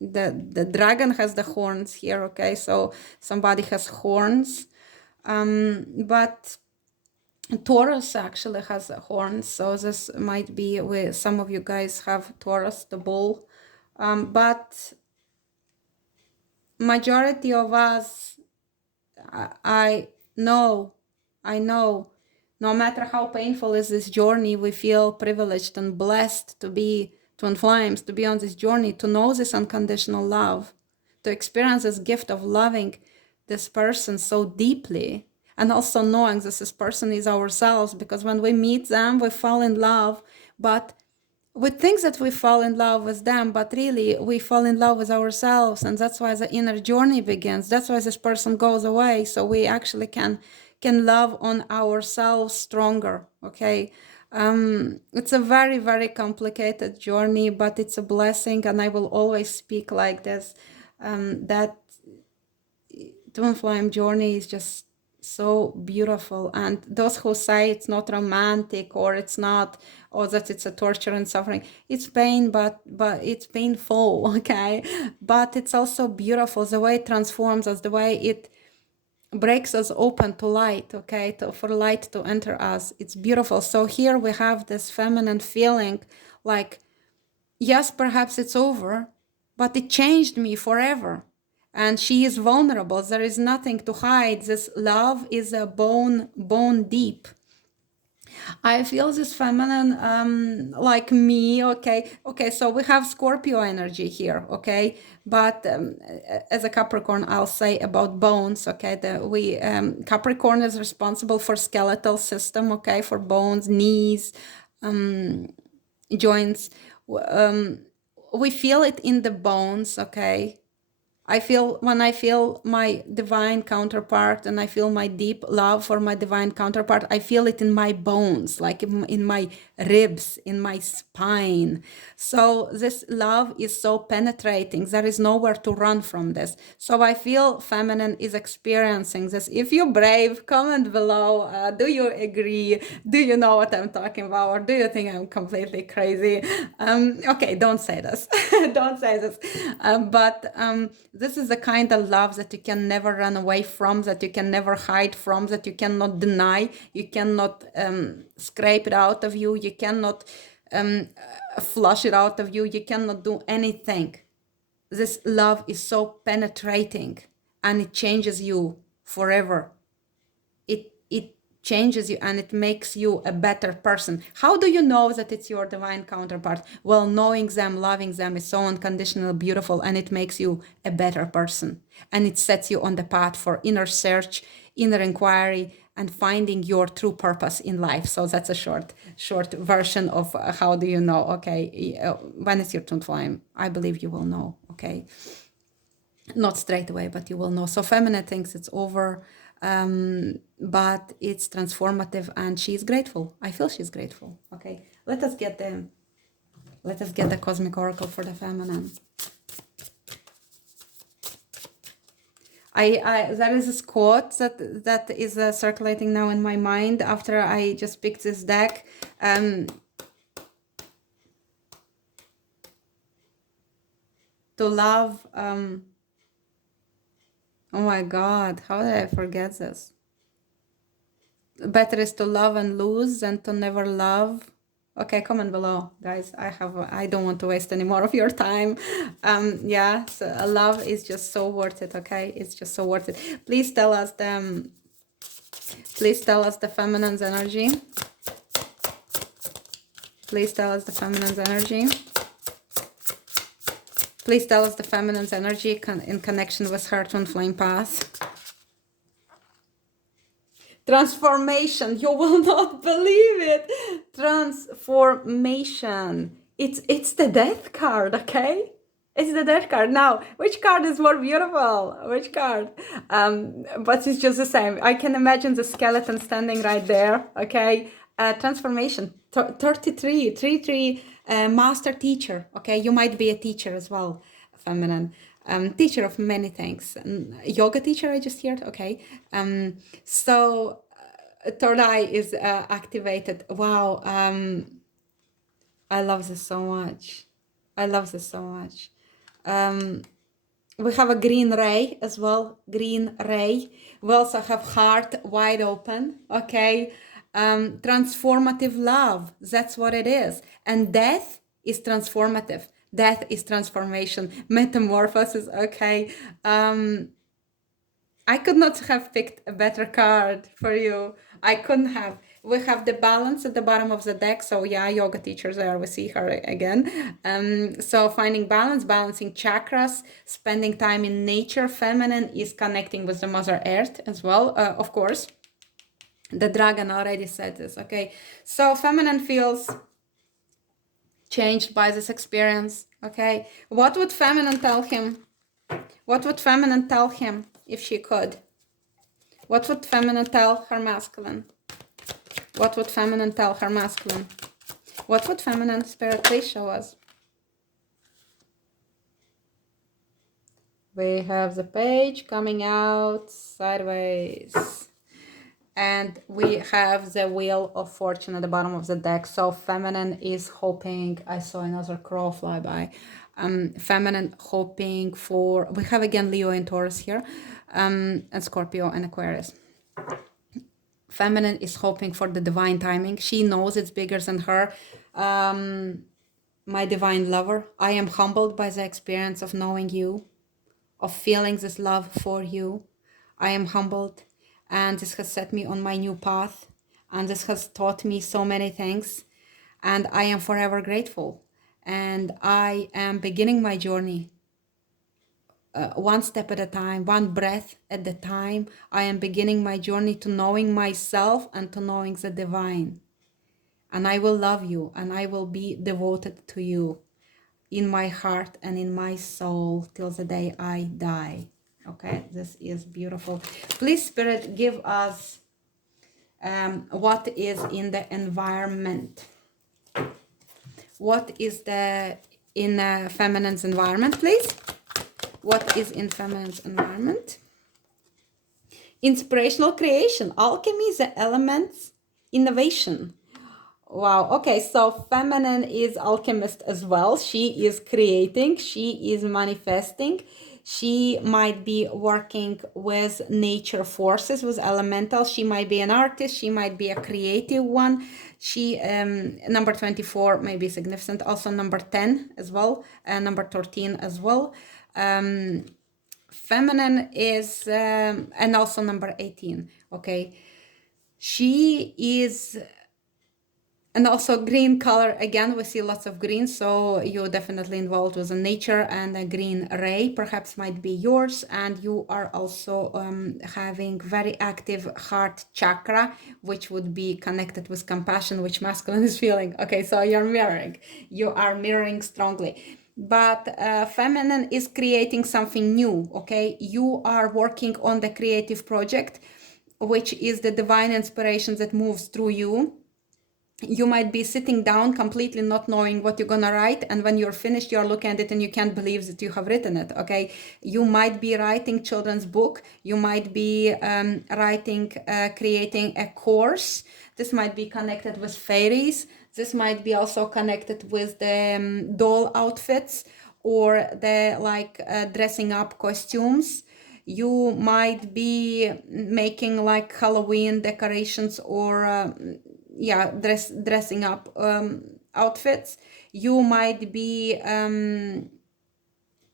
The dragon has the horns here, okay, so somebody has horns, but Taurus actually has horns, so this might be where some of you guys have Taurus, the bull, but majority of us, I know, no matter how painful is this journey, we feel privileged and blessed to be twin flames, to be on this journey, to know this unconditional love, to experience this gift of loving this person so deeply. And also knowing this person is ourselves, because when we meet them, we fall in love, but we think that we fall in love with them, but really we fall in love with ourselves. And that's why the inner journey begins. That's why this person goes away. So we actually can love on ourselves stronger, okay? It's a very, very complicated journey, but it's a blessing, and I will always speak like this. That twin flame journey is just so beautiful, and those who say it's not romantic or it's not, or that it's a torture and suffering, it's pain, but it's painful, okay, but it's also beautiful, the way it transforms us, the way it breaks us open to light, okay, for light to enter us. It's beautiful. So here we have this feminine feeling like, yes, perhaps it's over, but it changed me forever. And she is vulnerable. There is nothing to hide. This love is a bone deep. I feel this feminine, like me, okay, so we have Scorpio energy here, okay, but as a Capricorn, I'll say about bones, okay, Capricorn is responsible for skeletal system, okay, for bones, knees, joints. We feel it in the bones, okay. When I feel my divine counterpart and I feel my deep love for my divine counterpart, I feel it in my bones, like in my ribs, in my spine. So this love is so penetrating. There is nowhere to run from this. So I feel feminine is experiencing this. If you're brave, comment below. Do you agree? Do you know what I'm talking about? Or do you think I'm completely crazy? Okay, don't say this. Don't say this. But this is the kind of love that you can never run away from, that you can never hide from, that you cannot deny, you cannot scrape it out of you, you cannot flush it out of you, you cannot do anything. This love is so penetrating and it changes you forever. It changes you and it makes you a better person. How do you know that it's your divine counterpart? Well, knowing them, loving them is so unconditional, beautiful, and it makes you a better person. And it sets you on the path for inner search, inner inquiry, and finding your true purpose in life. So that's a short version of how do you know, okay, when it's your twin flame. I believe you will know, okay? Not straight away, but you will know. So feminine thinks it's over, but it's transformative, and she's grateful. I feel she's grateful. Okay, let us get the cosmic oracle for the feminine. There is this quote that is circulating now in my mind after I just picked this deck. To love. Oh my God, how did I forget this? Better is to love and lose than to never love. Okay, comment below, guys. I don't want to waste any more of your time. Yeah, so love is just so worth it, okay? It's just so worth it. Please tell us the feminine's energy. Please tell us the feminine's energy. Please tell us the feminine's energy in connection with her twin flame path. Transformation. You will not believe it. Transformation. It's the death card, okay? It's the death card. Now, which card is more beautiful? Which card? But it's just the same. I can imagine the skeleton standing right there, okay? Transformation. 33. Master teacher, okay? You might be a teacher as well, feminine. Teacher of many things. Yoga teacher, I just heard, okay? So third eye is activated. Wow. I love this so much. I love this so much. We have a green ray as well. Green ray. We also have heart wide open, okay? Transformative love. That's what it is. And death is transformative. Death is transformation. Metamorphosis, okay? I could not have picked a better card for you. I couldn't have. We have the balance at the bottom of the deck. So yeah, yoga teachers there, we see her again. So finding balance, balancing chakras, spending time in nature. Feminine is connecting with the Mother Earth as well, of course. The dragon already said this, okay? So feminine feels changed by this experience, okay? What would feminine tell him? What would feminine tell him if she could? What would feminine tell her masculine? What would feminine tell her masculine? What would feminine spirit please show us? We have the page coming out sideways. And we have the Wheel of Fortune at the bottom of the deck. So feminine is hoping, I saw another crow fly by. Feminine hoping for, we have again Leo and Taurus here, and Scorpio and Aquarius. Feminine is hoping for the divine timing. She knows it's bigger than her. My divine lover, I am humbled by the experience of knowing you, of feeling this love for you. I am humbled, and this has set me on my new path, and this has taught me so many things, and I am forever grateful. And I am beginning my journey one step at a time, one breath at a time. I am beginning my journey to knowing myself and to knowing the divine. And I will love you, and I will be devoted to you in my heart and in my soul till the day I die. Okay, this is beautiful. Please, Spirit, give us what is in the environment. What is in feminine's environment, please? What is in feminine's environment? Inspirational creation, alchemy, the elements, innovation. Wow, okay, so feminine is alchemist as well. She is creating, she is manifesting. She might be working with nature forces, with elementals. She might be an artist, she might be a creative one. She, number 24 may be significant, also number 10 as well, number 13 as well. Feminine is, and also number 18, okay. She is, and also green color, again, we see lots of green, so you're definitely involved with the nature, and a green ray perhaps might be yours. And you are also having very active heart chakra, which would be connected with compassion, which masculine is feeling. Okay, so you are mirroring strongly. But feminine is creating something new, okay? You are working on the creative project, which is the divine inspiration that moves through you. You might be sitting down completely not knowing what you're gonna write, and when you're finished, you're looking at it and you can't believe that you have written it, okay? You might be writing children's book, you might be creating a course. This might be connected with fairies. This might be also connected with the doll outfits, or the dressing up costumes. You might be making like Halloween decorations, or dressing up outfits. You might be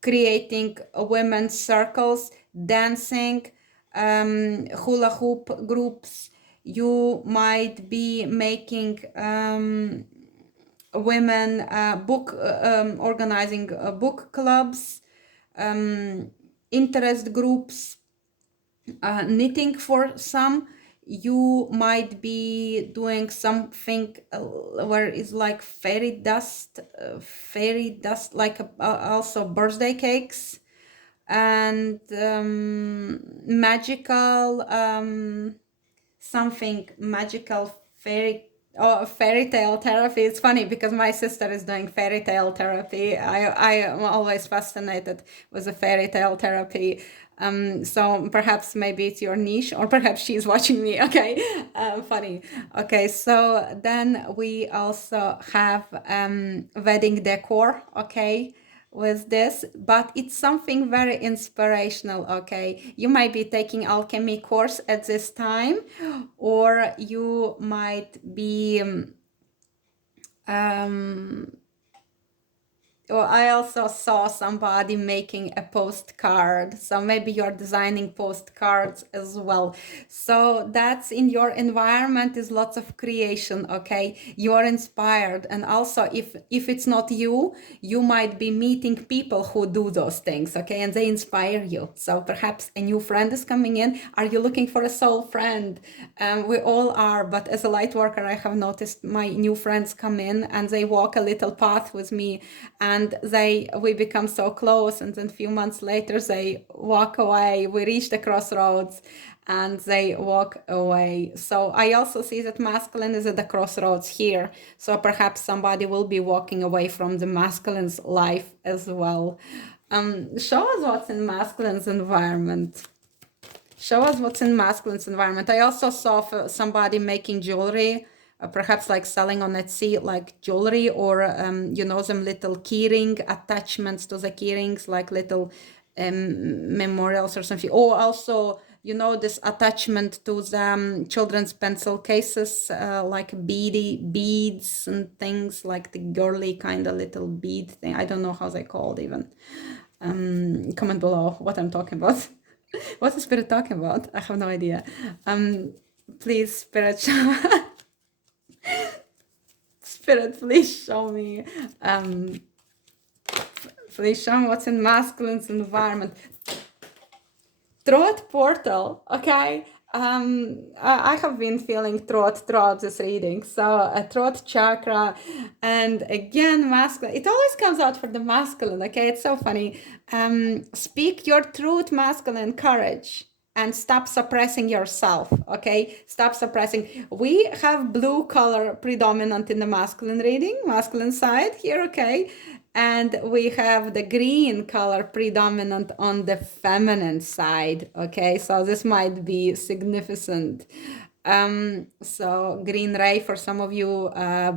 creating women's circles, dancing, hula hoop groups. You might be making women organizing book clubs, interest groups, knitting for some. You might be doing something where it's like fairy dust, like also birthday cakes, and magical, something magical, fairy tale therapy. It's funny because my sister is doing fairy tale therapy. I am always fascinated with the fairy tale therapy. So perhaps maybe it's your niche, or perhaps she's watching me. Okay, funny. Okay, so then we also have wedding decor. Okay, with this, but it's something very inspirational. Okay, you might be taking alchemy course at this time, or you might be well, I also saw somebody making a postcard, so maybe you're designing postcards as well. So that's in your environment is lots of creation, okay? You are inspired, and also if it's not you, you might be meeting people who do those things, okay? And they inspire you. So perhaps a new friend is coming in. Are you looking for a soul friend? We all are, but as a light worker, I have noticed my new friends come in and they walk a little path with me, and and we become so close, and then a few months later they walk away. We reach the crossroads and they walk away. So I also see that masculine is at the crossroads here. So perhaps somebody will be walking away from the masculine's life as well. Show us what's in masculine's environment. Show us what's in masculine's environment. I also saw somebody making jewelry, perhaps like selling on Etsy, like jewelry, or you know, them little keyring attachments to the keyrings, like little memorials or something. Or also, you know, this attachment to the children's pencil cases, like beads and things, like the girly kind of little bead thing. I don't know how they called even. Comment below what I'm talking about. What's the spirit talking about? I have no idea. Please, spirit, spirit, please show me. Please show me what's in masculine's environment. Throat portal, okay. I have been feeling throat throughout this reading. So a throat chakra, and again, masculine. It always comes out for the masculine, okay? It's so funny. Speak your truth, masculine, courage, and stop suppressing yourself, okay? Stop suppressing. We have blue color predominant in the masculine reading, masculine side here, okay? And we have the green color predominant on the feminine side, okay? So this might be significant. So green ray for some of you,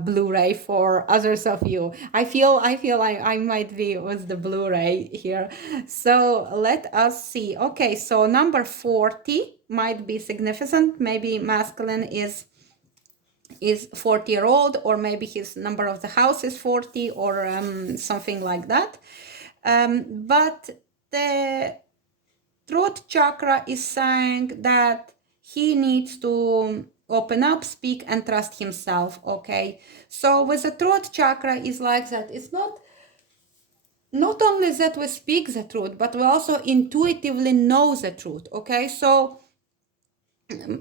blue ray for others of you. I feel I might be with the blue ray here. So let us see. Okay, so number 40 might be significant. Maybe masculine is 40-year-old, or maybe his number of the house is 40, or something like that. But the throat chakra is saying that he needs to open up, speak, and trust himself, okay? So with the throat chakra is like that. It's not only that we speak the truth, but we also intuitively know the truth, okay? So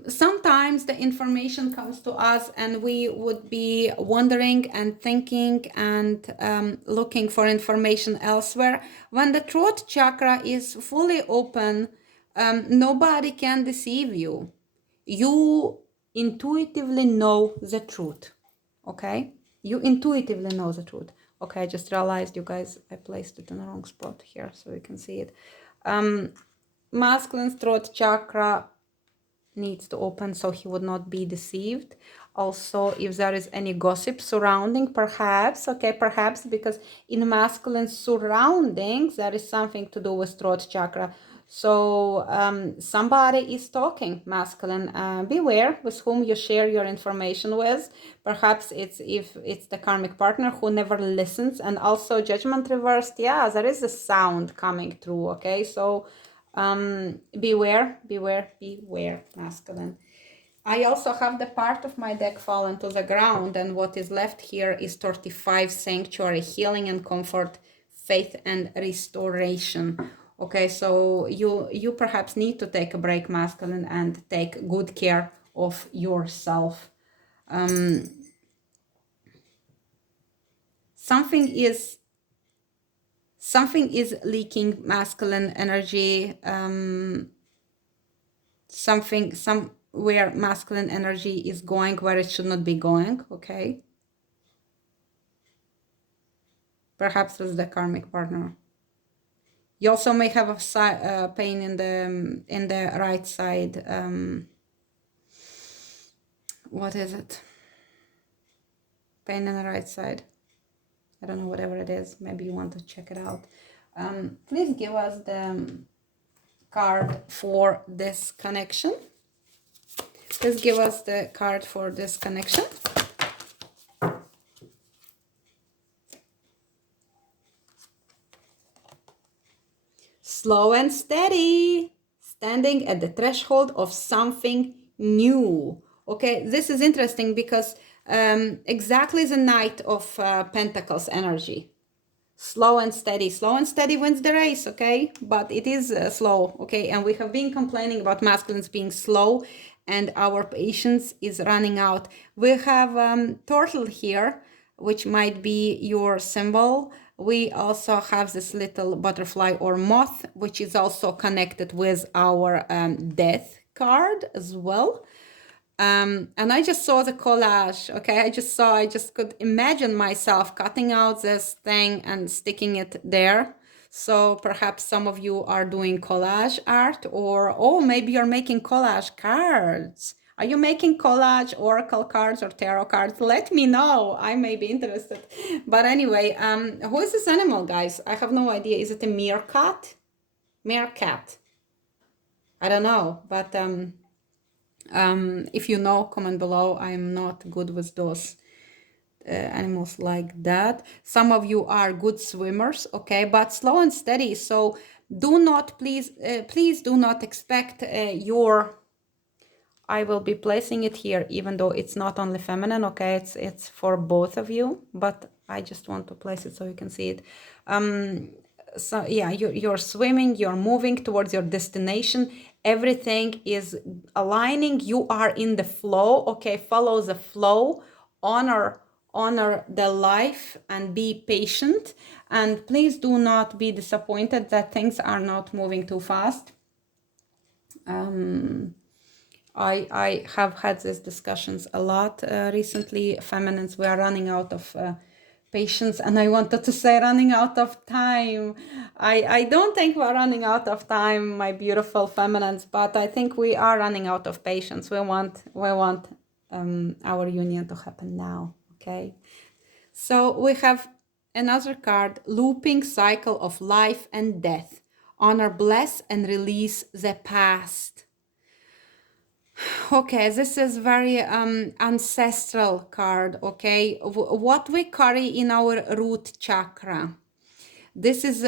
sometimes the information comes to us and we would be wondering and thinking and looking for information elsewhere. When the throat chakra is fully open, nobody can deceive you. You intuitively know the truth, okay? You intuitively know the truth. Okay, I just realized, you guys, I placed it in the wrong spot here so you can see it. Masculine throat chakra needs to open so he would not be deceived. Also, if there is any gossip surrounding, perhaps, okay, perhaps because in masculine surroundings there is something to do with throat chakra. So somebody is talking masculine. Beware with whom you share your information with. Perhaps if it's the karmic partner who never listens. And also judgment reversed, yeah, there is a sound coming through, okay? So beware, masculine. I also have the part of my deck fallen to the ground, and what is left here is 35, sanctuary, healing and comfort, faith and restoration. Okay, so you perhaps need to take a break, masculine, and take good care of yourself. Something is leaking masculine energy. Somewhere masculine energy is going where it should not be going, okay? Perhaps with the karmic partner. You also may have a pain in the right side. What is it? Pain in the right side. I don't know, whatever it is. Maybe you want to check it out. Please give us the card for this connection. Please give us the card for this connection. Slow and steady, standing at the threshold of something new. Okay, this is interesting because exactly the Knight of Pentacles energy. Slow and steady wins the race, okay? But it is slow, okay? And we have been complaining about masculines being slow and our patience is running out. We have turtle here, which might be your symbol. We also have this little butterfly or moth, which is also connected with our death card as well. And I just saw the collage, okay? I just could imagine myself cutting out this thing and sticking it there. So perhaps some of you are doing collage art, or, oh, maybe you're making collage cards. Are you making collage oracle cards or tarot cards? Let me know. I may be interested. But anyway, who is this animal, guys? I have no idea. Is it a meerkat? Meerkat. I don't know, but if you know, comment below. I'm not good with those animals like that. Some of you are good swimmers, okay, but slow and steady. So do not, please do not expect your, I will be placing it here, even though it's not only feminine, okay, it's for both of you, but I just want to place it so you can see it. So yeah, you're swimming, you're moving towards your destination, everything is aligning, you are in the flow, okay, follow the flow, honor the life and be patient, and please do not be disappointed that things are not moving too fast. I have had these discussions a lot recently. Feminines, we are running out of patience, and I wanted to say running out of time. I don't think we're running out of time, my beautiful feminines, but I think we are running out of patience. We want our union to happen now, okay? So we have another card, looping cycle of life and death. Honor, bless, and release the past. Okay, this is very ancestral card, okay? What we carry in our root chakra. This is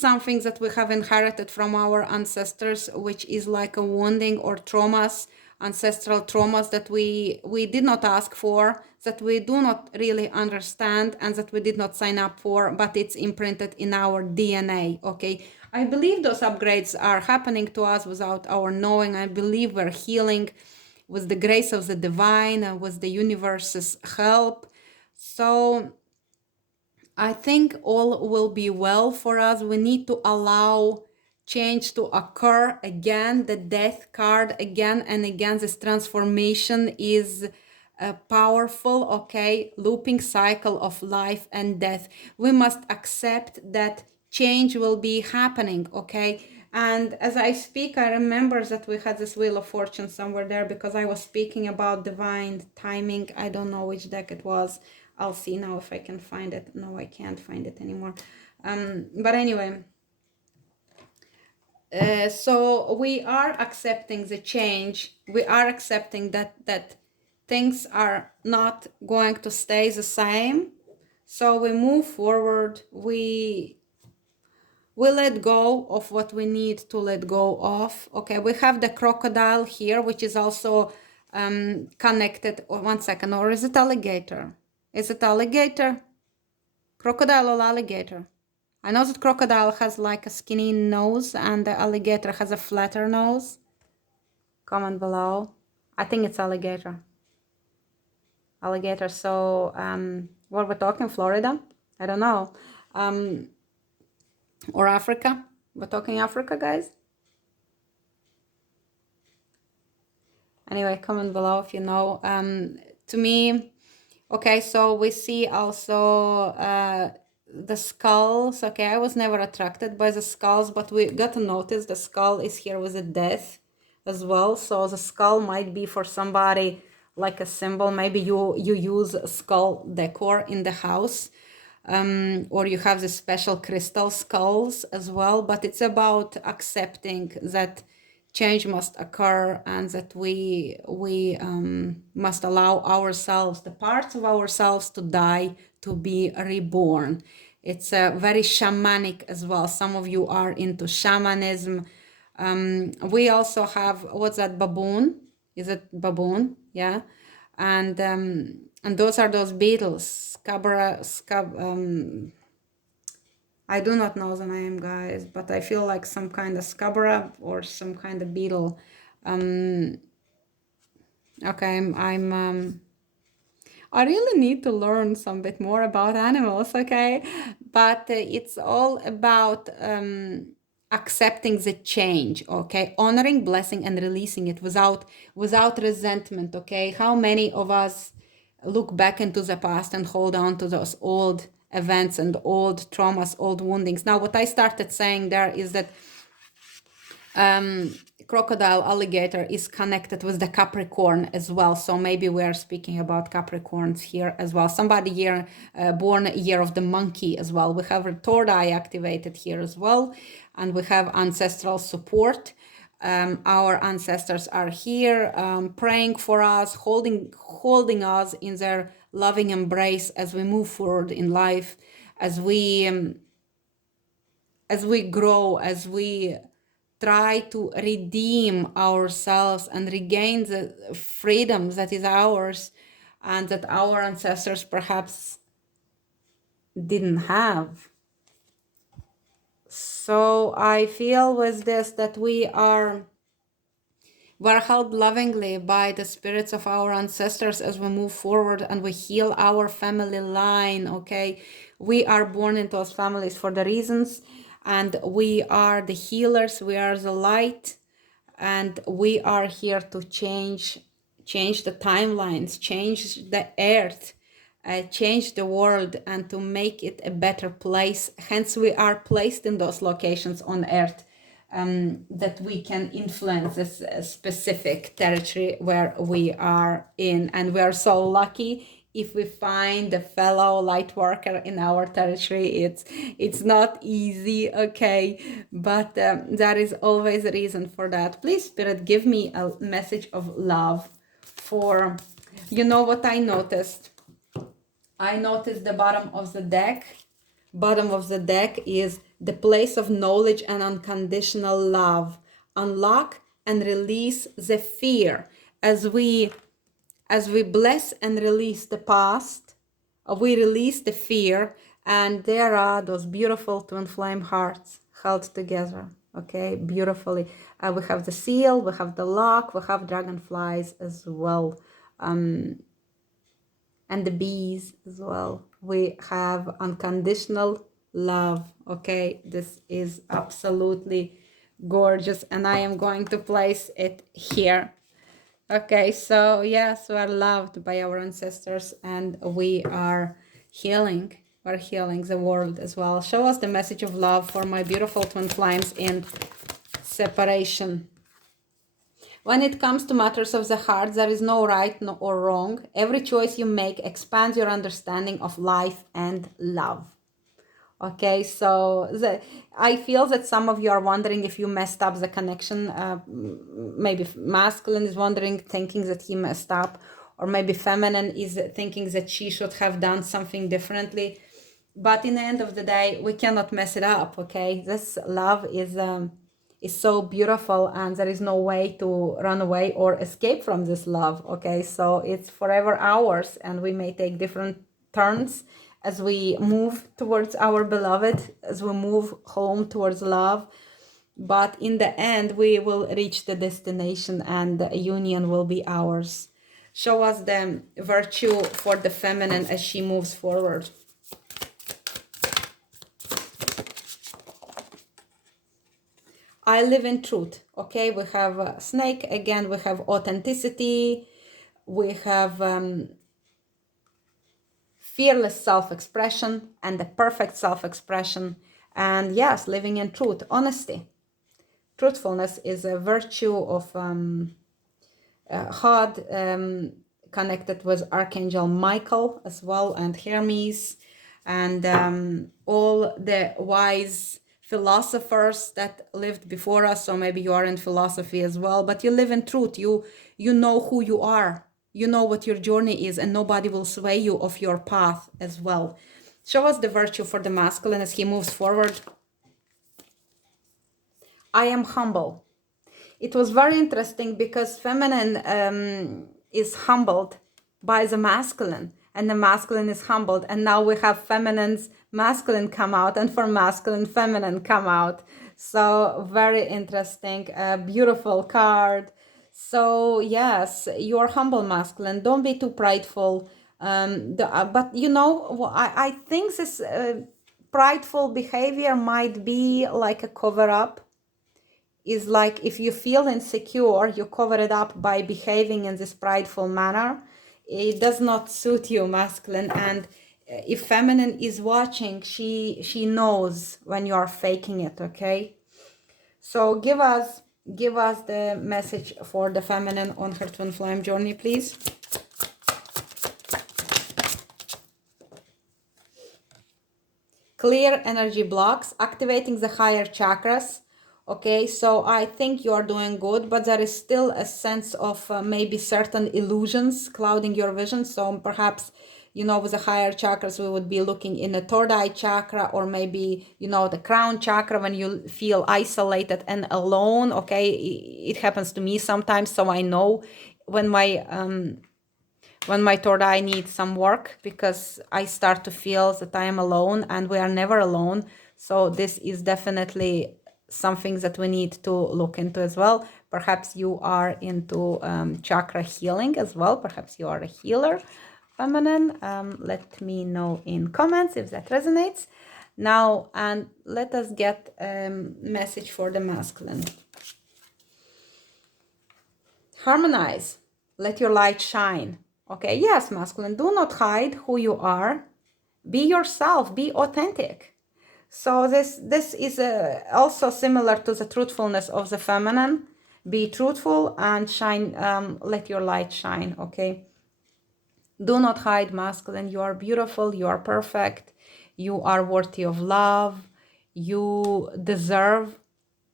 something that we have inherited from our ancestors, which is like a wounding or traumas, ancestral traumas that we did not ask for, that we do not really understand, and that we did not sign up for, but it's imprinted in our DNA, okay? I believe those upgrades are happening to us without our knowing. I believe we're healing with the grace of the divine and with the universe's help. So I think all will be well for us. We need to allow change to occur again, the death card again and again. This transformation is powerful, okay? Looping cycle of life and death. We must accept that change will be happening, okay? And as I speak, I remember that we had this Wheel of Fortune somewhere there because I was speaking about divine timing. I don't know which deck it was. I'll see now if I can find it. No, I can't find it anymore. But anyway, so we are accepting the change. We are accepting that things are not going to stay the same. So we move forward. We let go of what we need to let go of. Okay, we have the crocodile here, which is also connected. Oh, 1 second, or is it alligator? Is it alligator? Crocodile or alligator? I know that crocodile has like a skinny nose and the alligator has a flatter nose. Comment below. I think it's alligator. Alligator. So, what we're talking, Florida? I don't know. Or Africa? We're talking Africa, guys? Anyway, comment below if you know. To me, okay, so we see also the skulls. Okay, I was never attracted by the skulls, but we got to notice the skull is here with a death as well. So the skull might be for somebody like a symbol. Maybe you use skull decor in the house, or you have the special crystal skulls as well. But it's about accepting that change must occur and that we must allow ourselves, the parts of ourselves, to die, to be reborn. It's very shamanic as well. Some of you are into shamanism. We also have, what's that, baboon? Is it baboon? Yeah. And those are those beetles, I do not know the name, guys, but I feel like some kind of scabra or some kind of beetle. Okay, I really need to learn some bit more about animals, okay? But it's all about accepting the change, okay? Honoring, blessing, and releasing it without resentment, okay? How many of us look back into the past and hold on to those old events and old traumas, old woundings? Now, what I started saying there is that crocodile alligator is connected with the Capricorn as well, so maybe we are speaking about Capricorns here as well. Somebody here born year of the monkey as well. We have a third eye activated here as well, and we have ancestral support. Our ancestors are here praying for us, holding us in their loving embrace as we move forward in life, as we grow, as we try to redeem ourselves and regain the freedom that is ours and that our ancestors perhaps didn't have. So I feel with this that we're held lovingly by the spirits of our ancestors as we move forward and we heal our family line, okay? We are born into those families for the reasons, and we are the healers, we are the light, and we are here to change the timelines, change the earth, change the world, and to make it a better place. Hence, we are placed in those locations on earth that we can influence this specific territory where we are in. And we are so lucky if we find a fellow light worker in our territory. It's not easy, okay, but there is always a reason for that. Please, Spirit, give me a message of love for, you know what I noticed? I noticed the bottom of the deck. Bottom of the deck is the place of knowledge and unconditional love. Unlock and release the fear. As we bless and release the past, we release the fear, and there are those beautiful twin flame hearts held together, okay, beautifully. We have the seal, we have the lock, we have dragonflies as well, and the bees as well. We have unconditional love, okay? This is absolutely gorgeous, and I am going to place it here. Okay, so yes, we are loved by our ancestors, and we are healing. We're healing the world as well. Show us the message of love for my beautiful twin flames in separation. When it comes to matters of the heart, there is no right or wrong. Every choice you make expands your understanding of life and love. Okay, so I feel that some of you are wondering if you messed up the connection. Maybe masculine is wondering, thinking that he messed up, or maybe feminine is thinking that she should have done something differently. But in the end of the day, we cannot mess it up, okay? This love is so beautiful, and there is no way to run away or escape from this love, okay? So it's forever ours, and we may take different turns as we move towards our beloved, as we move home towards love. But in the end, we will reach the destination, and the union will be ours. Show us the virtue for the feminine as she moves forward. I live in truth, okay? We have a snake, again, we have authenticity, we have fearless self-expression and the perfect self-expression. And yes, living in truth, honesty. Truthfulness is a virtue of heart, connected with Archangel Michael as well, and Hermes, and all the wise philosophers that lived before us. So maybe you are in philosophy as well, but you live in truth. You know who you are. You know what your journey is, and nobody will sway you off your path as well. Show us the virtue for the masculine as he moves forward. I am humble. It was very interesting because feminine is humbled by the masculine, and the masculine is humbled, and now we have feminine's masculine come out, and for masculine feminine come out. So very interesting, beautiful card. So yes, you're humble masculine. Don't be too prideful. But you know, I think this prideful behavior might be like a cover up. Is like if you feel insecure, you cover it up by behaving in this prideful manner. It does not suit you, masculine. And if feminine is watching, she knows when you are faking it. Okay, so give us the message for the feminine on her twin flame journey, please. Clear energy blocks, activating the higher chakras. Okay, so I think you are doing good, but there is still a sense of maybe certain illusions clouding your vision. So perhaps, you know, with the higher chakras, we would be looking in the third eye chakra, or maybe, you know, the crown chakra, when you feel isolated and alone. Okay, it happens to me sometimes, so I know when my third eye needs some work, because I start to feel that I am alone, and we are never alone. So this is definitely something that we need to look into as well. Perhaps you are into chakra healing as well. Perhaps you are a healer, feminine. Let me know in comments if that resonates. Now, and let us get a message for the masculine. Harmonize. Let your light shine. Okay, yes, masculine, do not hide who you are. Be yourself, be authentic. So this is also similar to the truthfulness of the feminine. Be truthful and shine, let your light shine, okay? Do not hide, masculine. You are beautiful, you are perfect, you are worthy of love, you deserve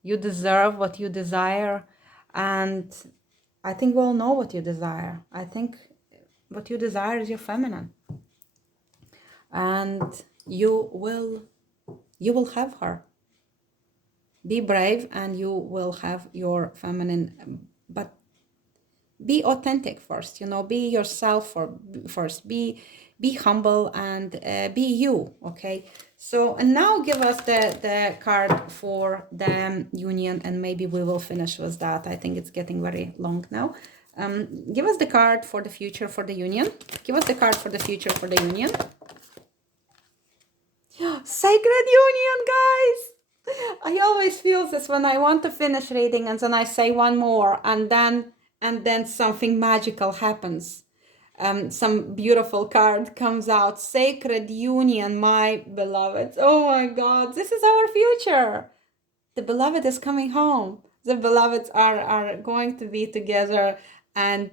what you desire. And I think we all know what you desire. I think what you desire is your feminine. And you will have her. Be brave and you will have your feminine, but be authentic first, you know, be yourself first, be humble, and be you, okay? So, and now give us the card for the union, and maybe we will finish with that. I think it's getting very long now. Give us the card for the future for the union. Give us the card for the future for the union. Sacred union, guys! I always feel this when I want to finish reading, and then I say one more, and then something magical happens. Some beautiful card comes out. Sacred union, my beloved. Oh my God, this is our future. The beloved is coming home. The beloveds are going to be together, and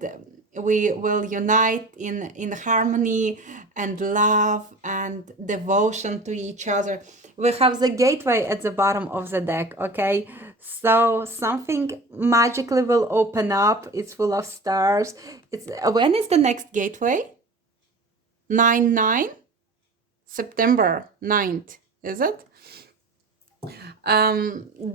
we will unite in harmony and love and devotion to each other. We have the gateway at the bottom of the deck, okay? So something magically will open up. It's full of stars. When is the next gateway? 9/9? September 9th, is it?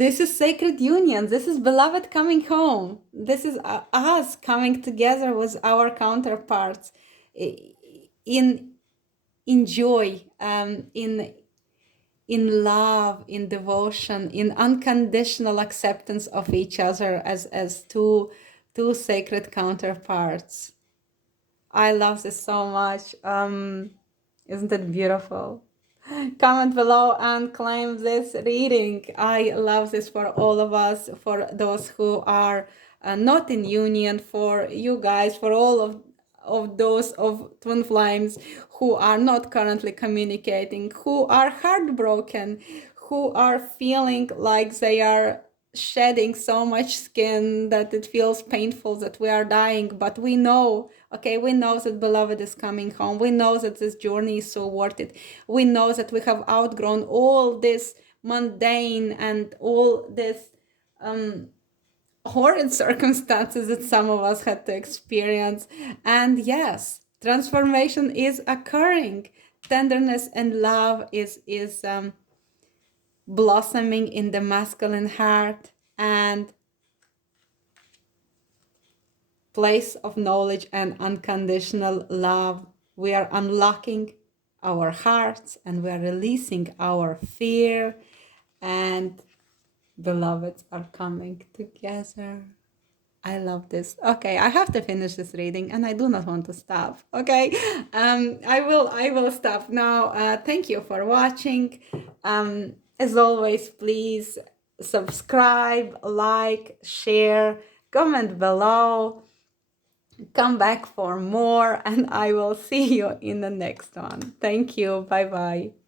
This is sacred union. This is beloved coming home. This is us coming together with our counterparts in joy, in love, in devotion, in unconditional acceptance of each other as two sacred counterparts. I love this so much. Isn't it beautiful? Comment below and claim this reading. I love this for all of us, for those who are not in union, for you guys, for all of those of twin flames who are not currently communicating, who are heartbroken, who are feeling like they are shedding so much skin that it feels painful, that we are dying. But we know, okay, we know that beloved is coming home. We know that this journey is so worth it. We know that we have outgrown all this mundane and all this horrid circumstances that some of us had to experience. And yes, transformation is occurring. Tenderness and love is blossoming in the masculine heart, and place of knowledge and unconditional love. We are unlocking our hearts, and we are releasing our fear, and beloveds are coming together. I love this. Okay, I have to finish this reading and I do not want to stop. Okay. I will stop now. Thank you for watching. As always, please subscribe, like, share, comment below, come back for more, and I will see you in the next one. Thank you. Bye bye.